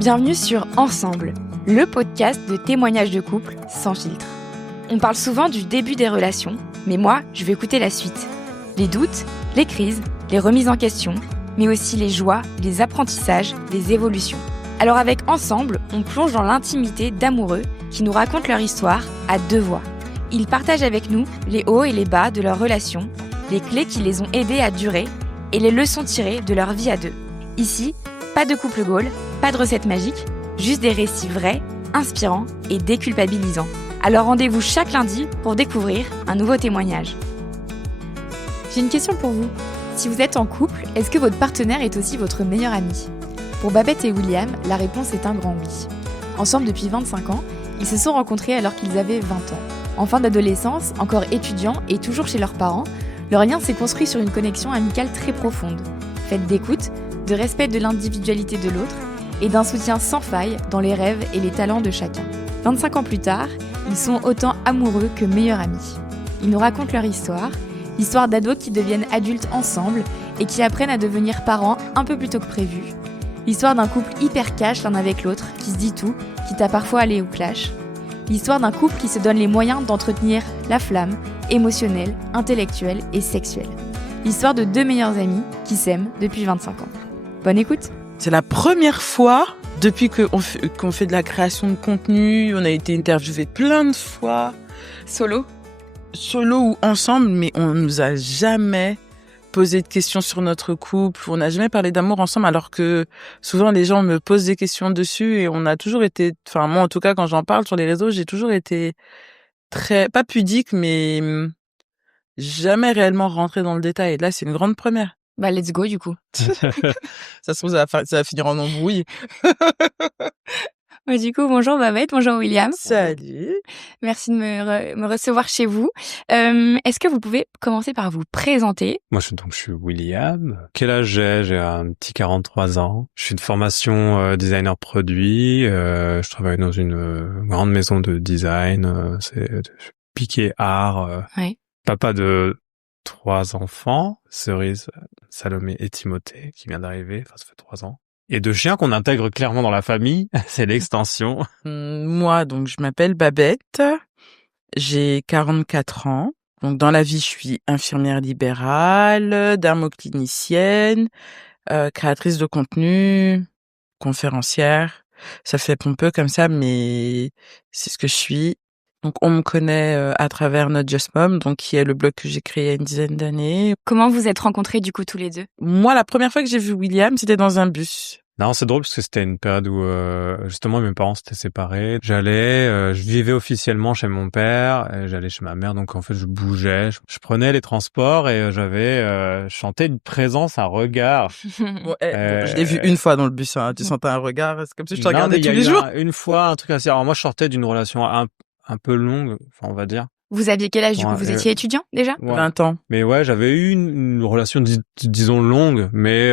Bienvenue sur Ensemble, le podcast de témoignages de couple sans filtre. On parle souvent du début des relations, mais moi, je vais écouter la suite. Les doutes, les crises, les remises en question, mais aussi les joies, les apprentissages, les évolutions. Alors avec Ensemble, on plonge dans l'intimité d'amoureux qui nous racontent leur histoire à deux voix. Ils partagent avec nous les hauts et les bas de leur relation, les clés qui les ont aidés à durer et les leçons tirées de leur vie à deux. Ici, pas de couple goal, pas de recette magique, juste des récits vrais, inspirants et déculpabilisants. Alors rendez-vous chaque lundi pour découvrir un nouveau témoignage. J'ai une question pour vous. Si vous êtes en couple, est-ce que votre partenaire est aussi votre meilleur ami ? Pour Babette et William, la réponse est un grand oui. Ensemble depuis 25 ans, ils se sont rencontrés alors qu'ils avaient 20 ans. En fin d'adolescence, encore étudiants et toujours chez leurs parents, leur lien s'est construit sur une connexion amicale très profonde, faite d'écoute, de respect de l'individualité de l'autre et d'un soutien sans faille dans les rêves et les talents de chacun. 25 ans plus tard, ils sont autant amoureux que meilleurs amis. Ils nous racontent leur histoire, l'histoire d'ados qui deviennent adultes ensemble et qui apprennent à devenir parents un peu plus tôt que prévu. L'histoire d'un couple hyper cash l'un avec l'autre, qui se dit tout, quitte à parfois aller au clash. L'histoire d'un couple qui se donne les moyens d'entretenir la flamme émotionnelle, intellectuelle et sexuelle. L'histoire de deux meilleurs amis qui s'aiment depuis 25 ans. Bonne écoute. C'est la première fois depuis qu'on fait de la création de contenu. On a été interviewés plein de fois. Solo Ou ensemble, mais on nous a jamais posé de questions sur notre couple. On n'a jamais parlé d'amour ensemble, alors que souvent les gens me posent des questions dessus et on a toujours été, enfin moi en tout cas quand j'en parle sur les réseaux, j'ai toujours été très, pas pudique, mais jamais réellement rentré dans le détail. Là, c'est une grande première. Bah let's go du coup. Ça se trouve, ça va finir en embrouille. Du coup, bonjour Babette, bonjour William. Salut. Merci de me recevoir chez vous. Est-ce que vous pouvez commencer par vous présenter ? Moi, je suis William. Quel âge j'ai ? J'ai un petit 43 ans. Je suis de formation designer produit. Je travaille dans une grande maison de design. C'est piqué art. Ouais. Papa de 3 enfants, Cerise, Salomé et Timothée, qui vient d'arriver. Enfin, ça fait 3 ans. Et de chiens qu'on intègre clairement dans la famille. C'est l'extension. Moi, donc, je m'appelle Babette. J'ai 44 ans. Donc, dans la vie, je suis infirmière libérale, dermoclinicienne, créatrice de contenu, conférencière. Ça fait pompeux comme ça, mais c'est ce que je suis. Donc, on me connaît à travers Not Just Mom, donc qui est le blog que j'ai créé il y a une dizaine d'années. Comment vous êtes rencontrés du coup tous les deux ? Moi, la première fois que j'ai vu William, c'était dans un bus. Non, c'est drôle parce que c'était une période où justement mes parents s'étaient séparés. Je vivais officiellement chez mon père, et j'allais chez ma mère, donc en fait je bougeais, je prenais les transports et je chantais une présence, un regard. Bon, je l'ai vu une fois dans le bus, hein. Tu sentais un regard, c'est comme si je te regardais tous les jours. Une fois, un truc assez. Alors moi, je sortais d'une relation un peu longue, enfin on va dire. Vous aviez quel âge du coup ? Vous étiez étudiant déjà ? Ouais. 20 ans. Mais ouais, j'avais eu une relation, disons, longue, mais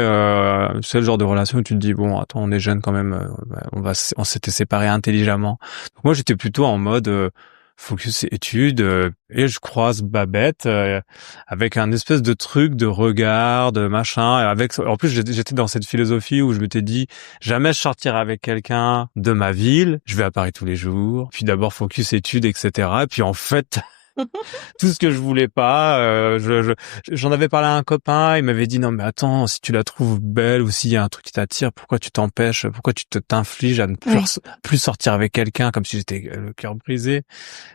c'est le genre de relation où tu te dis, bon, attends, on est jeune quand même, on s'était séparés intelligemment. Donc moi, j'étais plutôt en mode focus études, et je croise Babette avec un espèce de truc de regard, de machin. En plus, j'étais dans cette philosophie où je m'étais dit, jamais je sortirai avec quelqu'un de ma ville, je vais à Paris tous les jours, puis d'abord focus études, etc. Et puis en fait... tout ce que je voulais pas, j'en avais parlé à un copain, il m'avait dit non mais attends, si tu la trouves belle ou s'il y a un truc qui t'attire, pourquoi tu t'empêches, pourquoi tu t'infliges à ne plus sortir avec quelqu'un, comme si j'étais le cœur brisé.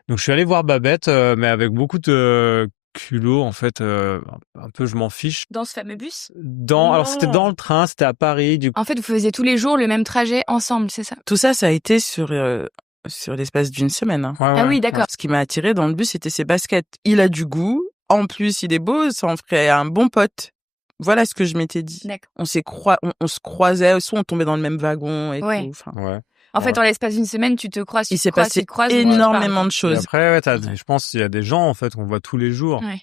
Donc je suis allé voir Babette, mais avec beaucoup de culot en fait, un peu je m'en fiche. Dans ce fameux bus ? Alors c'était dans le train, c'était à Paris. En fait, vous faisiez tous les jours le même trajet ensemble, c'est ça ? Tout ça a été sur l'espace d'une semaine. Hein. Ah oui, d'accord. Ce qui m'a attiré dans le bus, c'était ses baskets. Il a du goût. En plus, il est beau. Ça en ferait un bon pote. Voilà ce que je m'étais dit. D'accord. On se croisait. Soit on tombait dans le même wagon et tout. Enfin, En fait, dans l'espace d'une semaine, tu te croises. Il s'est passé énormément de choses. Et après, je pense qu'il y a des gens, en fait, qu'on voit tous les jours. Ouais.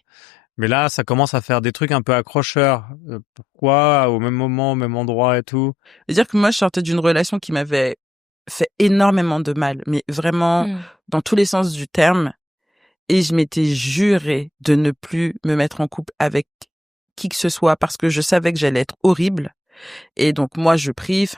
Mais là, ça commence à faire des trucs un peu accrocheurs. Pourquoi au même moment, au même endroit et tout. C'est-à-dire que moi, je sortais d'une relation qui m'avait fait énormément de mal, mais vraiment dans tous les sens du terme. Et je m'étais juré de ne plus me mettre en couple avec qui que ce soit parce que je savais que j'allais être horrible. Et donc moi je prie,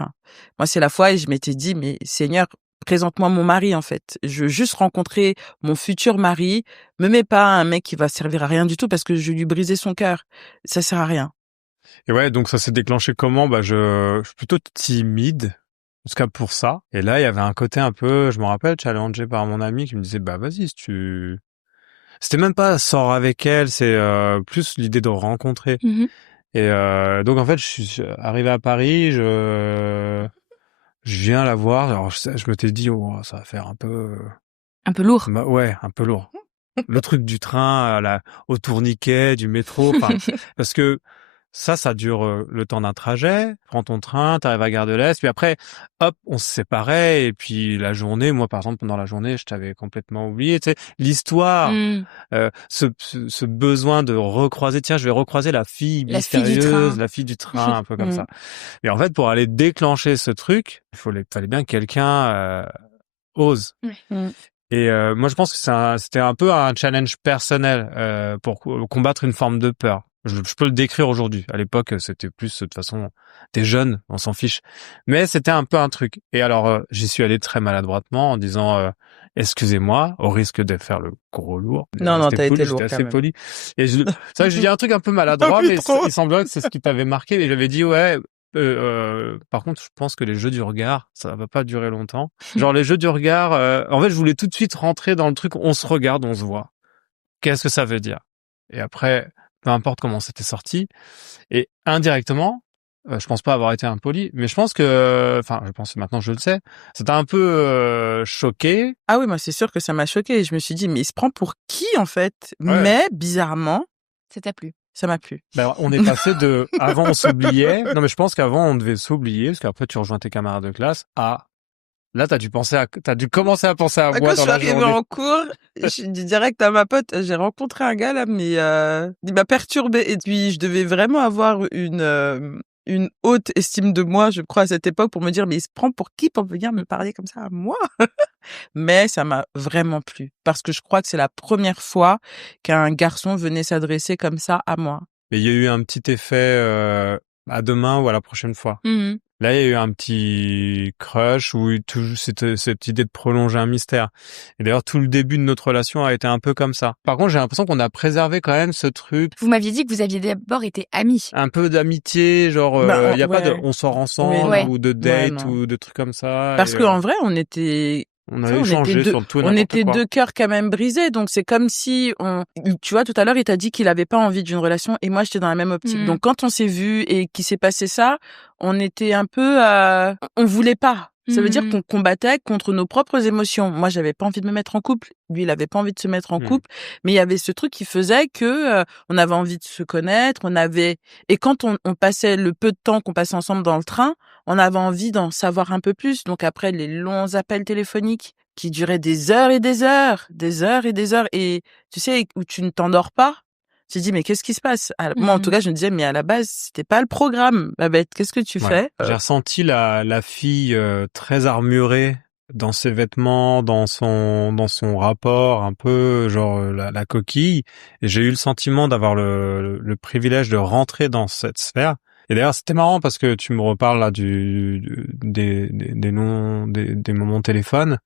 moi c'est la foi et je m'étais dit mais Seigneur, présente-moi mon mari en fait. Je veux juste rencontrer mon futur mari, me mets pas un mec qui va servir à rien du tout parce que je vais lui briser son cœur. Ça sert à rien. Et ouais, donc ça s'est déclenché comment? Je suis plutôt timide, en tout cas pour ça. Et là, il y avait un côté un peu, je me rappelle, challengé par mon ami qui me disait, bah vas-y, si tu... C'était même pas sors avec elle, c'est plus l'idée de rencontrer. Mhm. Et donc en fait, je suis arrivé à Paris, je viens la voir. Alors je m'étais dit, oh, ça va faire un peu... Un peu lourd. Ouais, un peu lourd. Le truc du train au tourniquet, du métro, parce que ça dure le temps d'un trajet. Prends ton train, t'arrives à Gare de l'Est, puis après, hop, on se séparait. Et puis la journée, moi par exemple, pendant la journée, je t'avais complètement oublié. Tu sais, l'histoire, Mm. ce besoin de recroiser. Tiens, je vais recroiser la fille La fille du mystérieuse, train. la fille du train, un peu comme Mm. ça. Et en fait, pour aller déclencher ce truc, fallait bien que quelqu'un ose. Mm. Et moi, je pense que c'était un peu un challenge personnel pour combattre une forme de peur. Je peux le décrire aujourd'hui. À l'époque, c'était plus, de toute façon, t'es jeune, on s'en fiche. Mais c'était un peu un truc. Et alors, j'y suis allé très maladroitement en disant excusez-moi, au risque de faire le gros lourd. Non, t'as été lourd J'étais quand assez même. poli. Et c'est vrai que j'ai dit un truc un peu maladroit, mais trop. il semblerait que c'est ce qui t'avait marqué. Et j'avais dit ouais. Par contre, je pense que les jeux du regard, ça va pas durer longtemps. Genre les jeux du regard, en fait, je voulais tout de suite rentrer dans le truc. On se regarde, on se voit. Qu'est-ce que ça veut dire? Et après, peu importe comment c'était sorti. Et indirectement, je pense pas avoir été impoli, mais je pense que, je pense maintenant je le sais, ça t'a un peu choqué. Ah oui, moi c'est sûr que ça m'a choquée. Je me suis dit mais il se prend pour qui en fait? Ouais. Mais bizarrement, Ça t'a plu? ça m'a plu. Ben, on est passé de avant on s'oubliait. Non mais je pense qu'avant on devait s'oublier parce qu'après tu rejoins tes camarades de classe à là t'as dû commencer à penser à moi Quand je dans suis la arrivée journée. en cours, je dis direct à ma pote, j'ai rencontré un gars là, mais il m'a perturbée. Et puis je devais vraiment avoir une haute estime de moi, je crois, à cette époque, pour me dire mais il se prend pour qui pour venir me parler comme ça à moi? Mais ça m'a vraiment plu parce que je crois que c'est la première fois qu'un garçon venait s'adresser comme ça à moi. Mais il y a eu un petit effet à demain ou à la prochaine fois. Mhm. Là, il y a eu un petit crush ou toujours cette idée de prolonger un mystère. Et d'ailleurs, tout le début de notre relation a été un peu comme ça. Par contre, j'ai l'impression qu'on a préservé quand même ce truc, Vous m'aviez dit que vous aviez d'abord été amis. un peu d'amitié, genre, Ben, il y a pas de ouais. on sort Oui, ensemble Ouais. ou de Ouais, date non. ou de trucs comme ça. Parce Et, qu'en vrai, on était on tu a sais, échangé sur tout et on n'importe était quoi. deux cœurs quand même brisés, donc c'est comme si tu vois, tout à l'heure, il t'a dit qu'il avait pas envie d'une relation et moi, j'étais dans la même optique. Mhm. Donc, quand on s'est vus et qu'il s'est passé ça, on était un peu, on voulait pas. Ça veut dire Mhm. qu'on combattait contre nos propres émotions. Moi, j'avais pas envie de me mettre en couple. Lui, il avait pas envie de se mettre en Mhm. couple. Mais il y avait ce truc qui faisait que, on avait envie de se connaître, et quand on passait le peu de temps qu'on passait ensemble dans le train, on avait envie d'en savoir un peu plus. Donc après, les longs appels téléphoniques qui duraient des heures et des heures, des heures et des heures, et tu sais, où tu ne t'endors pas. Tu te dis, mais qu'est-ce qui se passe? Moi, en tout Mhm. cas, je me disais, mais à la base, c'était pas le programme. Babette, qu'est-ce que tu Ouais. fais? J'ai ressenti la fille très armurée dans ses vêtements, dans son rapport, un peu genre la coquille. Et j'ai eu le sentiment d'avoir le privilège de rentrer dans cette sphère. Et d'ailleurs, c'était marrant parce que tu me reparles là des noms, des moments de téléphone.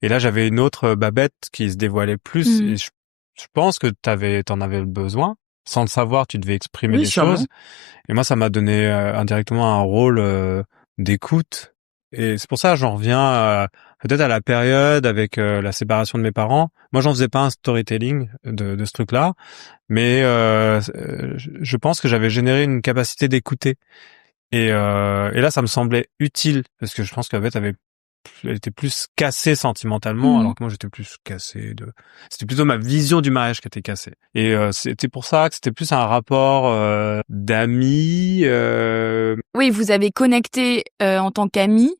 Et là, j'avais une autre Babette qui se dévoilait plus. Mhm. Et je pense que t'en avais besoin. Sans le savoir, tu devais exprimer Oui, des sûrement. choses. Et moi, ça m'a donné indirectement un rôle d'écoute. Et c'est pour ça que j'en reviens peut-être à la période avec la séparation de mes parents. Moi, j'en faisais pas un storytelling de ce truc-là, mais je pense que j'avais généré une capacité d'écouter. Et là, ça me semblait utile parce que je pense qu'Avette elle était plus cassée sentimentalement, Mhm. alors que moi j'étais plus cassé c'était plutôt ma vision du mariage qui était cassée. Et c'était pour ça que c'était plus un rapport d'amis. Oui, vous avez connecté en tant qu'amis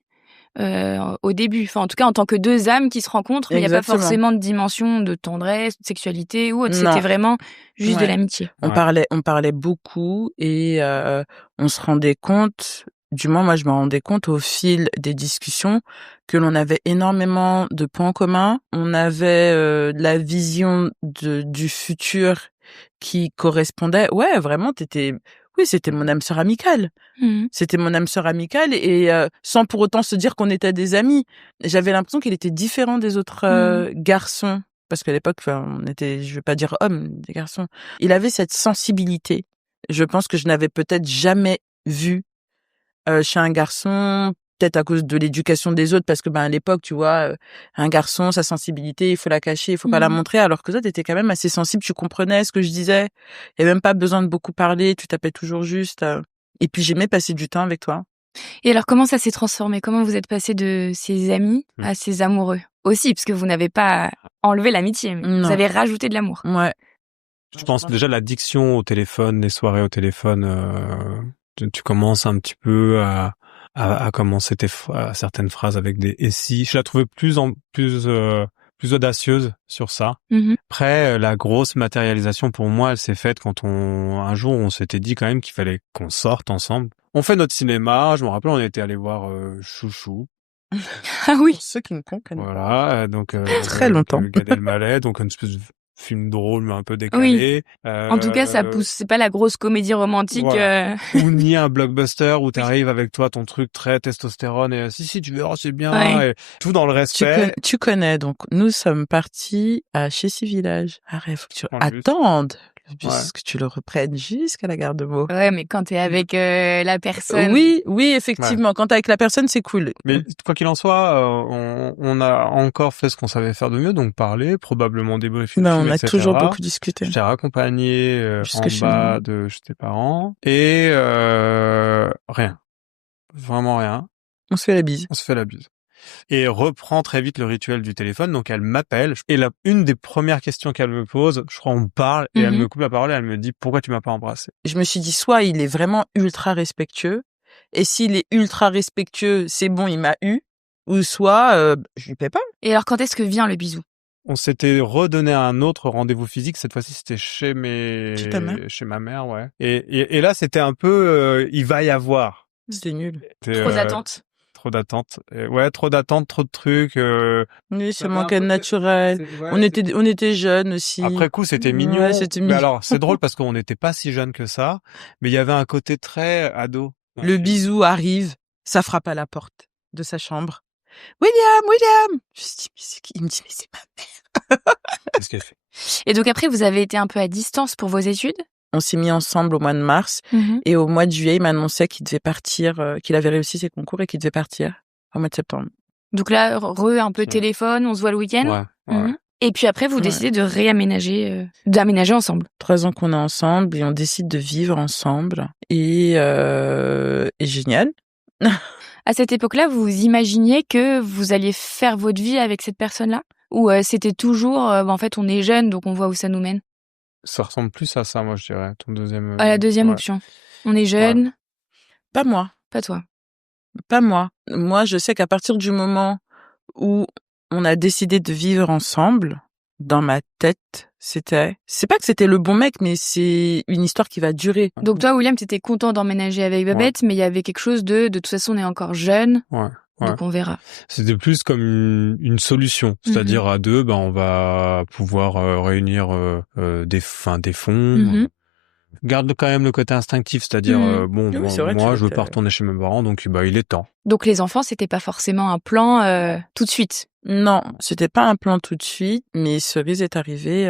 au début. Enfin, en tout cas, en tant que deux âmes qui se rencontrent, mais il n'y a pas Exactement. forcément de dimension de tendresse, de sexualité ou autre. Non. C'était vraiment juste de Ouais. l'amitié. On Ouais. parlait beaucoup et on se rendait compte, du moins moi je me rendais compte au fil des discussions que l'on avait énormément de points communs. On avait la vision du futur qui correspondait. Ouais, vraiment, Oui, c'était mon âme sœur amicale. C'était mon âme sœur amicale et sans pour autant se dire qu'on était des amis. J'avais l'impression qu'il était différent des autres garçons. Parce qu'à l'époque, on était, je vais pas dire hommes, des garçons. Il avait cette sensibilité. Je pense que je n'avais peut-être jamais vu chez un garçon, peut-être à cause de l'éducation des autres, parce que à l'époque, tu vois, un garçon, sa sensibilité, il faut la cacher, il faut pas la montrer, alors que toi, t'étais quand même assez sensible, tu comprenais ce que je disais, il y avait même pas besoin de beaucoup parler, tu tapais toujours juste. Et puis j'aimais passer du temps avec toi. Et alors, comment ça s'est transformé? Comment vous êtes passé de ces amis à ces amoureux? Aussi, parce que vous n'avez pas enlevé l'amitié, mais vous avez rajouté de l'amour. Ouais. Je pense déjà l'addiction au téléphone, les soirées au téléphone, tu commences un petit peu à commencer certaines phrases avec des et si. Je la trouvais plus audacieuse sur ça. Après, la grosse matérialisation pour moi, elle s'est faite quand un jour on s'était dit quand même qu'il fallait qu'on sorte ensemble. On fait notre cinéma. Je me rappelle, on était allé voir Chouchou. Ah oui. Pour ceux qui ne connaissent pas. Voilà, donc Très longtemps. Gad Elmaleh, donc une espèce de film drôle mais un peu décalé. Oui. En tout cas, ça pousse. C'est pas la grosse comédie romantique. Voilà. Ou ni un blockbuster où t'arrives avec toi ton truc très testostérone et si tu verras c'est bien. Ouais. Et tout dans le respect. Tu connais, donc nous sommes partis à Chessy Village. Arrête, faut que tu attendes le bus, que tu le reprennes jusqu'à la gare de Meaux. Ouais, mais quand t'es avec la personne. Oui, effectivement. Ouais. Quand t'es avec la personne, c'est cool. Mais quoi qu'il en soit, on a encore fait ce qu'on savait faire de mieux, donc parler, probablement débriefer. On a toujours beaucoup discuté. Je t'ai raccompagné en bas de chez tes parents et rien, vraiment rien. On se fait la bise. Et reprend très vite le rituel du téléphone, donc elle m'appelle et une des premières questions qu'elle me pose, je crois on parle et elle me coupe la parole et elle me dit pourquoi tu m'as pas embrassé. Je me suis dit soit il est vraiment ultra respectueux et s'il est ultra respectueux, c'est bon, il m'a eu, ou soit je lui paie pas. Et alors quand est-ce que vient le bisou? On s'était redonné un autre rendez-vous physique, cette fois-ci c'était chez ma mère, ouais. Et là c'était un peu il va y avoir. C'était nul. Trop d'attentes. Trop d'attentes. Ouais, trop d'attentes, trop de trucs. Oui, ça manquait de naturel. On était jeunes aussi. Après coup, c'était mignon. Ouais, c'était mignon. Mais alors, c'est drôle parce qu'on n'était pas si jeunes que ça, mais il y avait un côté très ado. Le bisou arrive, ça frappe à la porte de sa chambre. William! Je me dis, mais c'est qui? Il me dit, mais c'est ma mère. Qu'est-ce qu'elle fait? Et donc après, vous avez été un peu à distance pour vos études? On s'est mis ensemble au mois de mars et au mois de juillet, il m'annonçait qu'il devait partir, qu'il avait réussi ses concours et qu'il devait partir au mois de septembre. Donc là, un peu téléphone, on se voit le week-end. Ouais. Et puis après, vous décidez de d'aménager ensemble. 3 ans qu'on est ensemble et on décide de vivre ensemble et génial. À cette époque-là, vous imaginiez que vous alliez faire votre vie avec cette personne-là? Ou c'était toujours, en fait, on est jeune, donc on voit où ça nous mène? Ça ressemble plus à ça, moi, je dirais, ton deuxième... À la deuxième option. On est jeune. Ouais. Pas moi. Pas toi. Pas moi. Moi, je sais qu'à partir du moment où on a décidé de vivre ensemble, dans ma tête, c'est pas que c'était le bon mec, mais c'est une histoire qui va durer. Donc toi, William, t'étais content d'emménager avec Babette, mais il y avait quelque chose de toute façon, on est encore jeune. Donc on verra. C'était plus comme une solution, c'est-à-dire à deux, on va pouvoir réunir des fonds. Garde quand même le côté instinctif, c'est-à-dire moi je veux pas retourner chez mes parents, donc il est temps. Donc les enfants, c'était pas forcément un plan tout de suite. Non, c'était pas un plan tout de suite, mais cerise est arrivée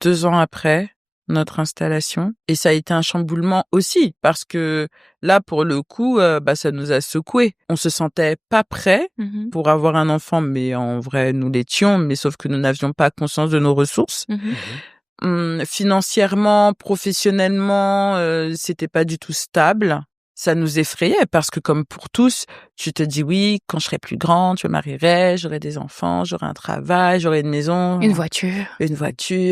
2 ans après notre installation et ça a été un chamboulement aussi parce que là pour le coup ça nous a secoués. On se sentait pas prêts pour avoir un enfant, mais en vrai nous l'étions, mais sauf que nous n'avions pas conscience de nos ressources. Financièrement, professionnellement, c'était pas du tout stable. Ça nous effrayait parce que comme pour tous, tu te dis oui, quand je serai plus grande, je me marierai, j'aurai des enfants, j'aurai un travail, j'aurai une maison. Une voiture.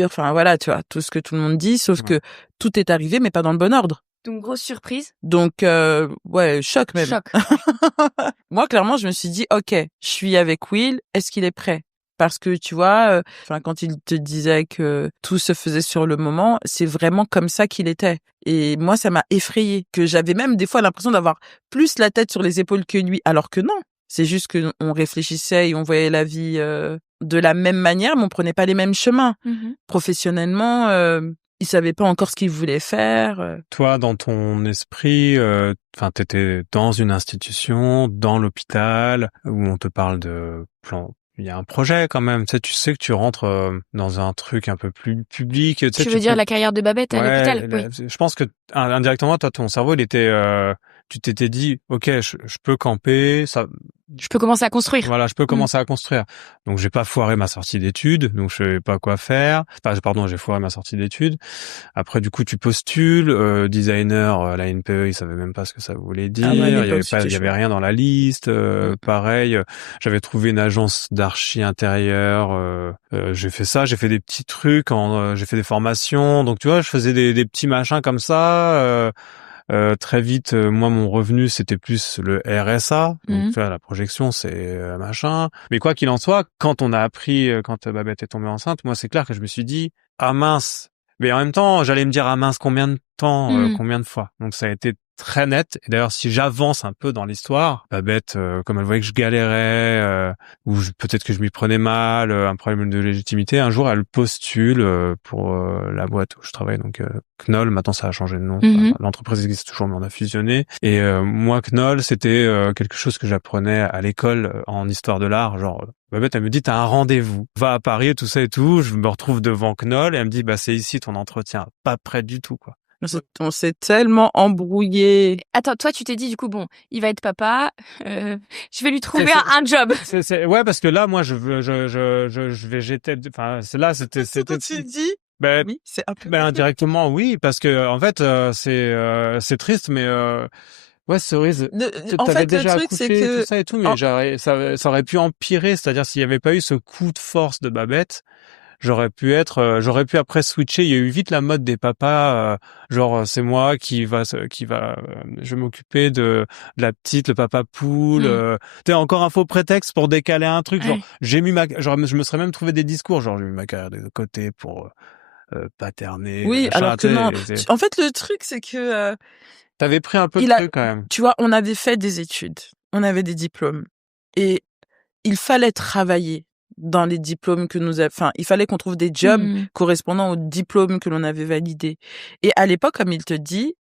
Enfin voilà, tu vois, tout ce que tout le monde dit, sauf que tout est arrivé, mais pas dans le bon ordre. Donc grosse surprise. Donc choc même. Choc. Moi, clairement, je me suis dit, ok, je suis avec Will, est-ce qu'il est prêt? Parce que tu vois, quand il te disait que tout se faisait sur le moment, c'est vraiment comme ça qu'il était. Et moi, ça m'a effrayée, que j'avais même des fois l'impression d'avoir plus la tête sur les épaules que lui, alors que non. C'est juste que on réfléchissait et on voyait la vie de la même manière, mais on prenait pas les mêmes chemins. Professionnellement, il savait pas encore ce qu'il voulait faire. Toi, dans ton esprit, enfin, t'étais dans une institution, dans l'hôpital, où on te parle de plan. Il y a un projet quand même. Tu sais que tu rentres dans un truc un peu plus public. Tu sais, Tu veux dire la carrière de Babette à l'hôpital? Oui. Je pense que indirectement, toi, ton cerveau, il était, tu t'étais dit, ok, je peux camper, ça. Je peux commencer à construire. Voilà, je peux commencer à construire. Donc, j'ai pas foiré ma sortie d'études, donc je savais pas quoi faire. Enfin, pardon, j'ai foiré ma sortie d'études. Après, du coup, tu postules, designer, la NPE, ils savaient même pas ce que ça voulait dire. Ah ouais, Il y avait rien dans la liste. Pareil, j'avais trouvé une agence d'archi intérieur. J'ai fait ça, j'ai fait des petits trucs, j'ai fait des formations. Donc, tu vois, je faisais des petits machins comme ça. Très vite, moi, mon revenu, c'était plus le RSA. Donc, tu vois, la projection, c'est machin. Mais quoi qu'il en soit, quand on a appris, quand Babette est tombée enceinte, moi, c'est clair que je me suis dit, ah mince. Mais en même temps, j'allais me dire, ah mince, combien de temps, combien de fois. Donc, ça a été très net. Et d'ailleurs, si j'avance un peu dans l'histoire, Babette, comme elle voyait que je galérais, ou peut-être que je m'y prenais mal, un problème de légitimité, un jour, elle postule pour la boîte où je travaille, donc Knoll. Maintenant, ça a changé de nom. Enfin, l'entreprise existe toujours, mais on a fusionné. Et moi, Knoll, c'était quelque chose que j'apprenais à l'école en histoire de l'art. Genre, Babette, elle me dit, t'as un rendez-vous. Va à Paris, tout ça et tout. Je me retrouve devant Knoll et elle me dit, bah, c'est ici ton entretien. Pas près du tout, quoi. On s'est tellement embrouillé. Attends, toi, tu t'es dit, du coup, bon, il va être papa, je vais lui trouver un job. Ouais, parce que là, moi, je vais jeter, enfin, c'était. Tu dis? Ben, oui, c'est un peu. Ben, indirectement, oui, parce que, en fait, c'est triste, mais, ouais, Cerise, En t'avais fait, déjà le truc, c'est accouché, que tout ça et tout, mais ça aurait pu empirer, c'est-à-dire s'il y avait pas eu ce coup de force de Babette, j'aurais pu après switcher. Il y a eu vite la mode des papas, genre c'est moi je vais m'occuper de la petite, le papa poule. T'es encore un faux prétexte pour décaler un truc. Genre je me serais même trouvé des discours, genre j'ai mis ma carrière de côté pour paterner. Oui, alors que non. En fait, le truc, c'est que t'avais pris un peu de truc quand même. Tu vois, on avait fait des études, on avait des diplômes, et il fallait travailler dans les diplômes que il fallait qu'on trouve des jobs correspondant aux diplômes que l'on avait validés. Et à l'époque, comme il te dit,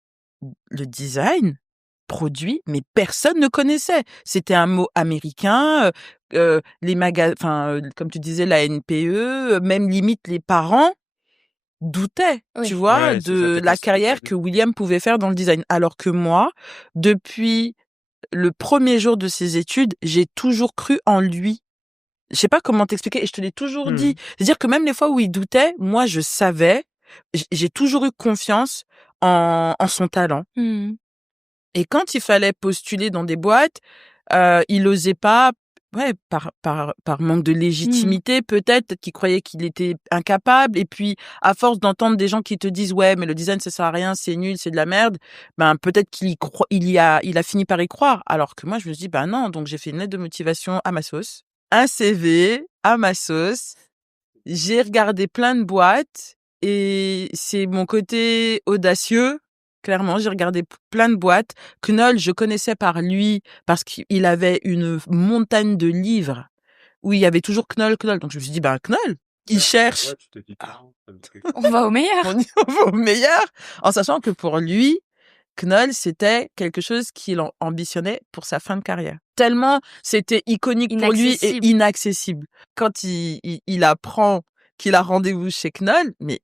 le design, produit, mais personne ne connaissait. C'était un mot américain, les magasins, comme tu disais, la NPE, même limite les parents doutaient, tu vois, de la carrière que William pouvait faire dans le design. Alors que moi, depuis le premier jour de ses études, j'ai toujours cru en lui. Je sais pas comment t'expliquer, et je te l'ai toujours dit. C'est-à-dire que même les fois où il doutait, moi je savais, j'ai toujours eu confiance en son talent. Et quand il fallait postuler dans des boîtes, il osait pas, par manque de légitimité peut-être qu'il croyait qu'il était incapable. Et puis à force d'entendre des gens qui te disent ouais mais le design ça sert à rien, c'est nul, c'est de la merde, ben peut-être qu'il il a fini par y croire. Alors que moi je me suis dit ben non, donc j'ai fait une lettre de motivation à ma sauce, un CV à ma sauce, j'ai regardé plein de boîtes et c'est mon côté audacieux. Clairement, j'ai regardé plein de boîtes. Knoll, je connaissais par lui parce qu'il avait une montagne de livres où il y avait toujours Knoll. Donc je me suis dit, ben Knoll, il cherche. On va au meilleur. On va au meilleur, en sachant que pour lui, Knoll, c'était quelque chose qu'il ambitionnait pour sa fin de carrière. Tellement c'était iconique pour lui et inaccessible. Quand il apprend qu'il a rendez-vous chez Knoll, mais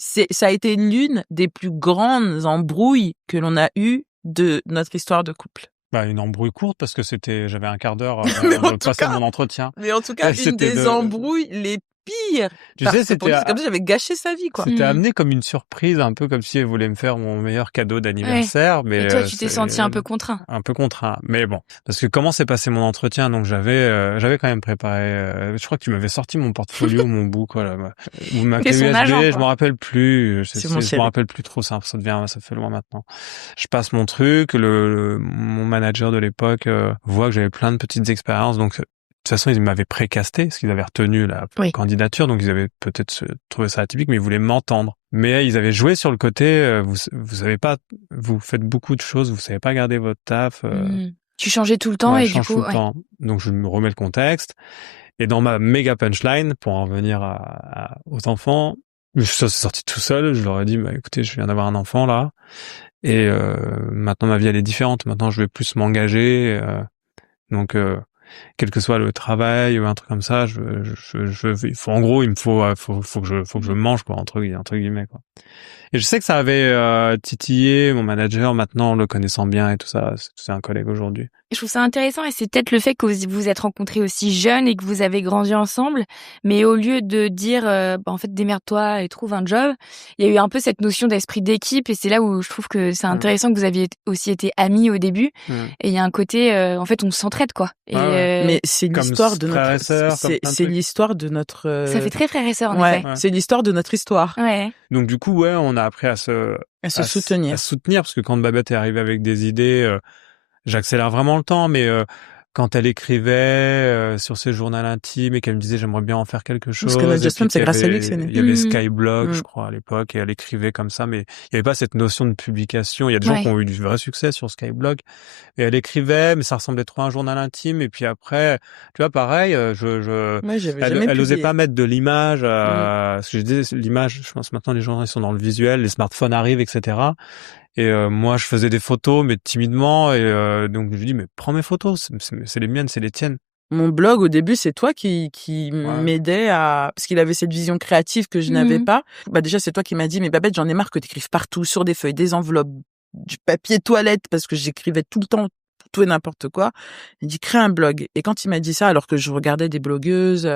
ça a été l'une des plus grandes embrouilles que l'on a eues de notre histoire de couple. Bah, une embrouille courte parce que j'avais un quart d'heure de passer mon entretien. Mais en tout cas, une des embrouilles les pires. Tu sais, c'est comme si j'avais gâché sa vie, quoi. C'était amené comme une surprise, un peu comme si elle voulait me faire mon meilleur cadeau d'anniversaire. Mais et toi, tu t'es senti un peu contraint. Un peu contraint. Mais bon. Parce que comment s'est passé mon entretien? Donc, j'avais quand même préparé, je crois que tu m'avais sorti mon portfolio, mon book, voilà. Ou ma clé USB, je me rappelle plus. Je me rappelle plus trop, ça fait loin maintenant. Je passe mon truc, mon manager de l'époque, voit que j'avais plein de petites expériences, donc, de toute façon, ils m'avaient précasté, parce qu'ils avaient retenu la candidature, donc ils avaient peut-être trouvé ça atypique, mais ils voulaient m'entendre. Mais ils avaient joué sur le côté, vous savez pas, vous faites beaucoup de choses, vous savez pas garder votre taf. Tu changeais tout le temps et du coup, tout le temps. Donc je me remets le contexte. Et dans ma méga punchline, pour en venir aux enfants, Ça s'est sorti tout seul. Je leur ai dit, bah, écoutez, je viens d'avoir un enfant là, et maintenant ma vie elle est différente. Maintenant, je vais plus m'engager. Donc, quel que soit le travail ou un truc comme ça, il faut, en gros, il me faut, faut que je mange, quoi, entre guillemets, quoi. Et je sais que ça avait titillé mon manager, maintenant, le connaissant bien et tout ça. C'est un collègue aujourd'hui. Je trouve ça intéressant et c'est peut-être le fait que vous vous êtes rencontrés aussi jeunes et que vous avez grandi ensemble, mais au lieu de dire en fait démerde-toi et trouve un job, il y a eu un peu cette notion d'esprit d'équipe et c'est là où je trouve que c'est intéressant que vous aviez aussi été amis au début et il y a un côté en fait on s'entraide quoi. Et mais c'est l'histoire de notre c'est l'histoire de notre ça fait très frère et sœur en effet. C'est l'histoire de notre histoire. Ouais. Donc du coup on a appris à se soutenir. À soutenir, parce que quand Babette est arrivée avec des idées, j'accélère vraiment le temps, mais quand elle écrivait sur ses journaux intimes et qu'elle me disait j'aimerais bien en faire quelque chose. Parce que notre Just Mom, c'est grâce à lui que c'est né. Il y avait Skyblog, je crois, à l'époque, et elle écrivait comme ça, mais il y avait pas cette notion de publication. Il y a des gens qui ont eu du vrai succès sur Skyblog, et elle écrivait, mais ça ressemblait trop à un journal intime. Et puis après, tu vois, pareil, elle osait pas mettre de l'image. Parce que je disais l'image, je pense maintenant les gens ils sont dans le visuel, les smartphones arrivent, etc. Et moi, je faisais des photos, mais timidement. Et donc, je lui dis, mais prends mes photos, c'est les miennes, c'est les tiennes. Mon blog, au début, c'est toi qui m'aidais à... Parce qu'il avait cette vision créative que je n'avais pas. Bah déjà, c'est toi qui m'as dit, mais Babette, j'en ai marre que t'écrives partout, sur des feuilles, des enveloppes, du papier toilette, parce que j'écrivais tout le temps tout et n'importe quoi. Il dit, crée un blog. Et quand il m'a dit ça, alors que je regardais des blogueuses...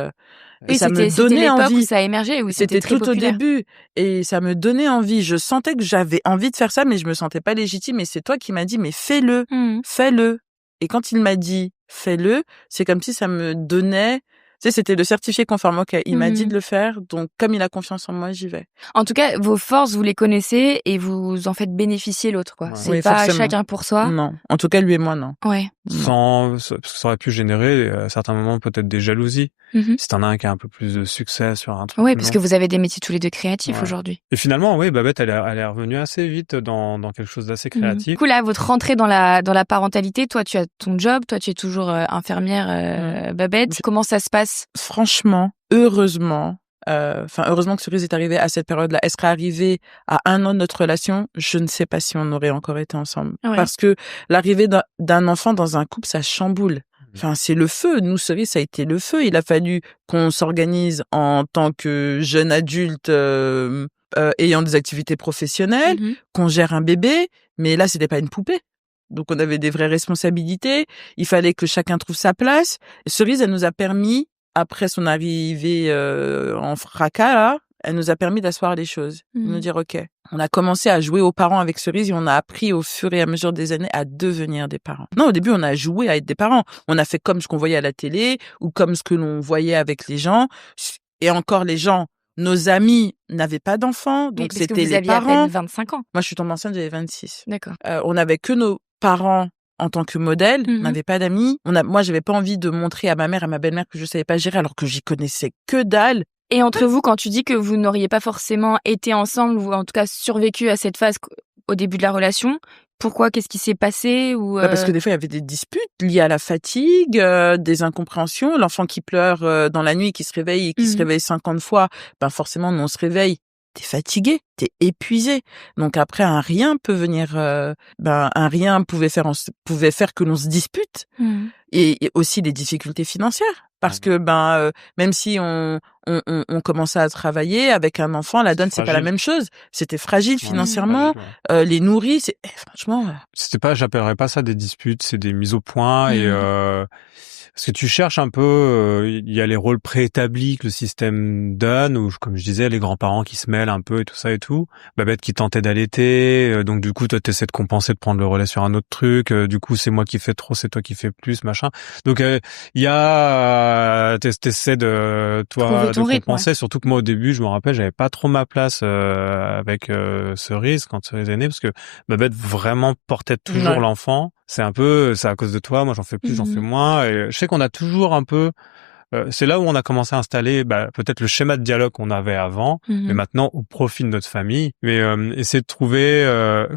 Et ça me donnait envie. Où ça émergeait, où c'était très tout populaire. Au début. Et ça me donnait envie. Je sentais que j'avais envie de faire ça, mais je me sentais pas légitime. Et c'est toi qui m'as dit, mais fais-le, fais-le. Et quand il m'a dit, fais-le, c'est comme si ça me donnait... Tu sais, c'était le certifié conforme. OK, il m'a dit de le faire. Donc, comme il a confiance en moi, j'y vais. En tout cas, vos forces, vous les connaissez et vous en faites bénéficier l'autre, quoi. Ouais. C'est pas forcément. Chacun pour soi. Non. En tout cas, lui et moi, non. Ouais. Parce que ça aurait pu générer, à certains moments, peut-être des jalousies. Si t'en as un qui a un peu plus de succès sur un truc. Ouais, parce que vous avez des métiers tous les deux créatifs aujourd'hui. Et finalement, oui, Babette, elle est revenue assez vite dans quelque chose d'assez créatif. Du coup, là, votre rentrée dans la parentalité, toi, tu as ton job, toi, tu es toujours infirmière, Babette. Comment ça se passe? Franchement, heureusement que Cerise est arrivée à cette période-là. Elle serait arrivée à 1 an de notre relation, je ne sais pas si on aurait encore été ensemble. Ouais. Parce que l'arrivée d'un enfant dans un couple, ça chamboule. Enfin, c'est le feu. Nous, Cerise, ça a été le feu. Il a fallu qu'on s'organise en tant que jeune adulte ayant des activités professionnelles, qu'on gère un bébé. Mais là, c'était pas une poupée. Donc, on avait des vraies responsabilités. Il fallait que chacun trouve sa place. Cerise, elle nous a permis, après son arrivée en fracas, là, elle nous a permis d'asseoir les choses, de nous dire OK. On a commencé à jouer aux parents avec Cerise et on a appris au fur et à mesure des années à devenir des parents. Non, au début, on a joué à être des parents. On a fait comme ce qu'on voyait à la télé ou comme ce que l'on voyait avec les gens. Et encore, les gens, nos amis n'avaient pas d'enfants, donc c'était les parents. Vous aviez à peine 25 ans. Moi, je suis tombée enceinte, j'avais 26. D'accord. On n'avait que nos parents en tant que modèle, on n'avait pas d'amis. Moi, j'avais pas envie de montrer à ma mère et à ma belle-mère que je savais pas gérer alors que j'y connaissais que dalle. Et entre vous, quand tu dis que vous n'auriez pas forcément été ensemble ou en tout cas survécu à cette phase au début de la relation, pourquoi? Qu'est-ce qui s'est passé? Parce que des fois, il y avait des disputes liées à la fatigue, des incompréhensions. L'enfant qui pleure dans la nuit, qui se réveille et qui se réveille 50 fois, forcément, nous, on se réveille. T'es fatigué, t'es épuisé. Donc après, un rien peut venir, un rien pouvait faire que l'on se dispute. Et aussi des difficultés financières. Parce que, même si on commençait à travailler avec un enfant, la donne, c'est pas la même chose. C'était fragile financièrement, les nourris, franchement. J'appellerais pas ça des disputes, c'est des mises au point et, parce que tu cherches un peu, il y a les rôles préétablis que le système donne, ou comme je disais, les grands-parents qui se mêlent un peu et tout ça et tout. Babette qui tentait d'allaiter, donc du coup toi t'essaies de compenser, de prendre le relais sur un autre truc. Du coup c'est moi qui fais trop, c'est toi qui fais plus, machin. Donc il y a t'essaies de compenser. Ouais. Surtout que moi au début, je me rappelle, j'avais pas trop ma place avec Cerise quand Cerise est née, parce que Babette vraiment portait toujours l'enfant. C'est à cause de toi, moi j'en fais plus, j'en fais moins. Et je sais qu'on a toujours un peu, c'est là où on a commencé à installer peut-être le schéma de dialogue qu'on avait avant, mais maintenant au profit de notre famille. Mais essayer de trouver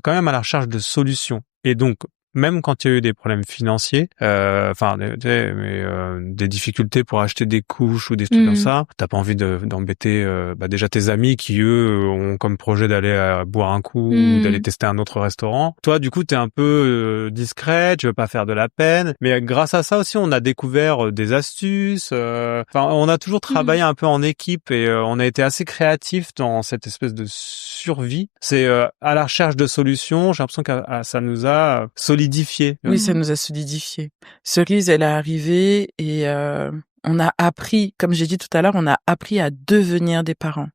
quand même à la recherche de solutions. Et donc même quand il y a eu des problèmes financiers, enfin, des difficultés pour acheter des couches ou des trucs comme ça, t'as pas envie d'embêter déjà tes amis qui eux ont comme projet d'aller boire un coup ou d'aller tester un autre restaurant. Toi, du coup, t'es un peu discret, tu veux pas faire de la peine, mais grâce à ça aussi, on a découvert des astuces. Enfin, on a toujours travaillé un peu en équipe et on a été assez créatifs dans cette espèce de survie. C'est à la recherche de solutions. J'ai l'impression que ça nous a solidifié. Oui, ça nous a solidifié. Cerise, elle est arrivée et on a appris, comme j'ai dit tout à l'heure, on a appris à devenir des parents.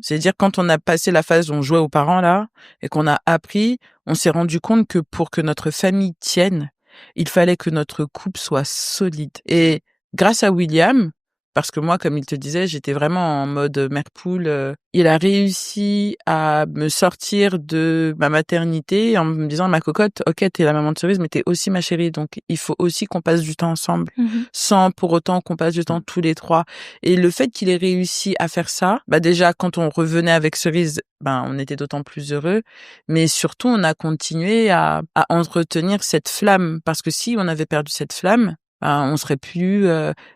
C'est-à-dire quand on a passé la phase où on jouait aux parents là et qu'on a appris, on s'est rendu compte que pour que notre famille tienne, il fallait que notre couple soit solide. Et grâce à William, parce que moi, comme il te disait, j'étais vraiment en mode mère poule, il a réussi à me sortir de ma maternité en me disant, ma cocotte, ok, t'es la maman de Cerise, mais t'es aussi ma chérie, donc il faut aussi qu'on passe du temps ensemble, sans pour autant qu'on passe du temps tous les trois. Et le fait qu'il ait réussi à faire ça, déjà, quand on revenait avec Cerise, on était d'autant plus heureux, mais surtout, on a continué à entretenir cette flamme, parce que si on avait perdu cette flamme, on serait plus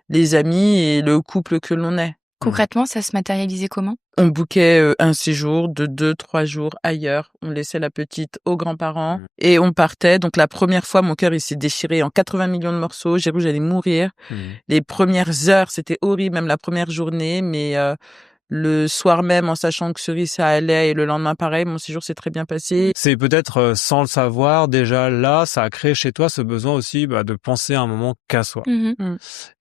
les amis et le couple que l'on est. Concrètement, ça se matérialisait comment? On bookait un séjour de 2-3 jours ailleurs. On laissait la petite aux grands-parents et on partait. Donc la première fois, mon cœur il s'est déchiré en 80 millions de morceaux. J'ai cru que j'allais mourir. Les premières heures, c'était horrible, même la première journée, mais le soir même, en sachant que Cerise, ça allait, et le lendemain, pareil, mon séjour s'est très bien passé. C'est peut-être, sans le savoir, déjà là, ça a créé chez toi ce besoin aussi de penser à un moment qu'à soi.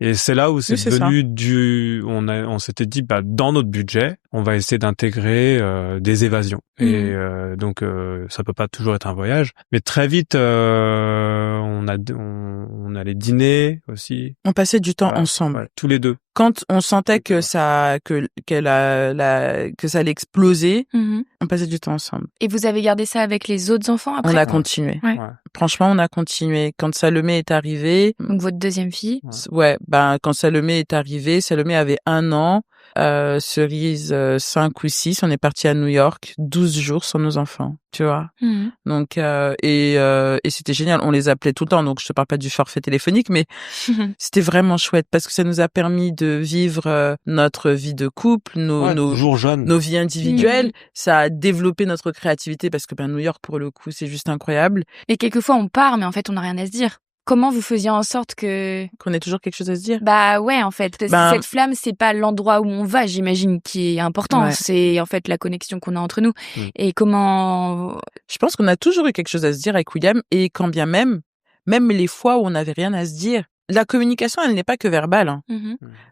Et c'est là où c'est devenu on s'était dit, dans notre budget, on va essayer d'intégrer des évasions. Et donc, ça peut pas toujours être un voyage. Mais très vite, on allait dîner aussi. On passait du temps ensemble. Ouais, tous les deux. Quand on sentait que ça allait exploser, on passait du temps ensemble. Et vous avez gardé ça avec les autres enfants après? On a continué. Ouais. Franchement, on a continué. Quand Salomé est arrivée. Donc votre deuxième fille? Ouais, quand Salomé est arrivée, Salomé avait 1 an. Cerise 5 ou 6, on est parti à New York 12 jours sans nos enfants, tu vois. Donc et c'était génial, on les appelait tout le temps, donc je te parle pas du forfait téléphonique, mais c'était vraiment chouette parce que ça nous a permis de vivre notre vie de couple, nos vies individuelles. Ça a développé notre créativité parce que New York pour le coup c'est juste incroyable. Et quelquefois on part mais en fait on n'a rien à se dire. Comment vous faisiez en sorte qu'on ait toujours quelque chose à se dire? Ouais, en fait. Cette flamme, c'est pas l'endroit où on va, j'imagine, qui est important. Ouais. C'est en fait la connexion qu'on a entre nous. Et comment... Je pense qu'on a toujours eu quelque chose à se dire avec William, et quand bien même les fois où on n'avait rien à se dire, la communication, elle n'est pas que verbale. Hein.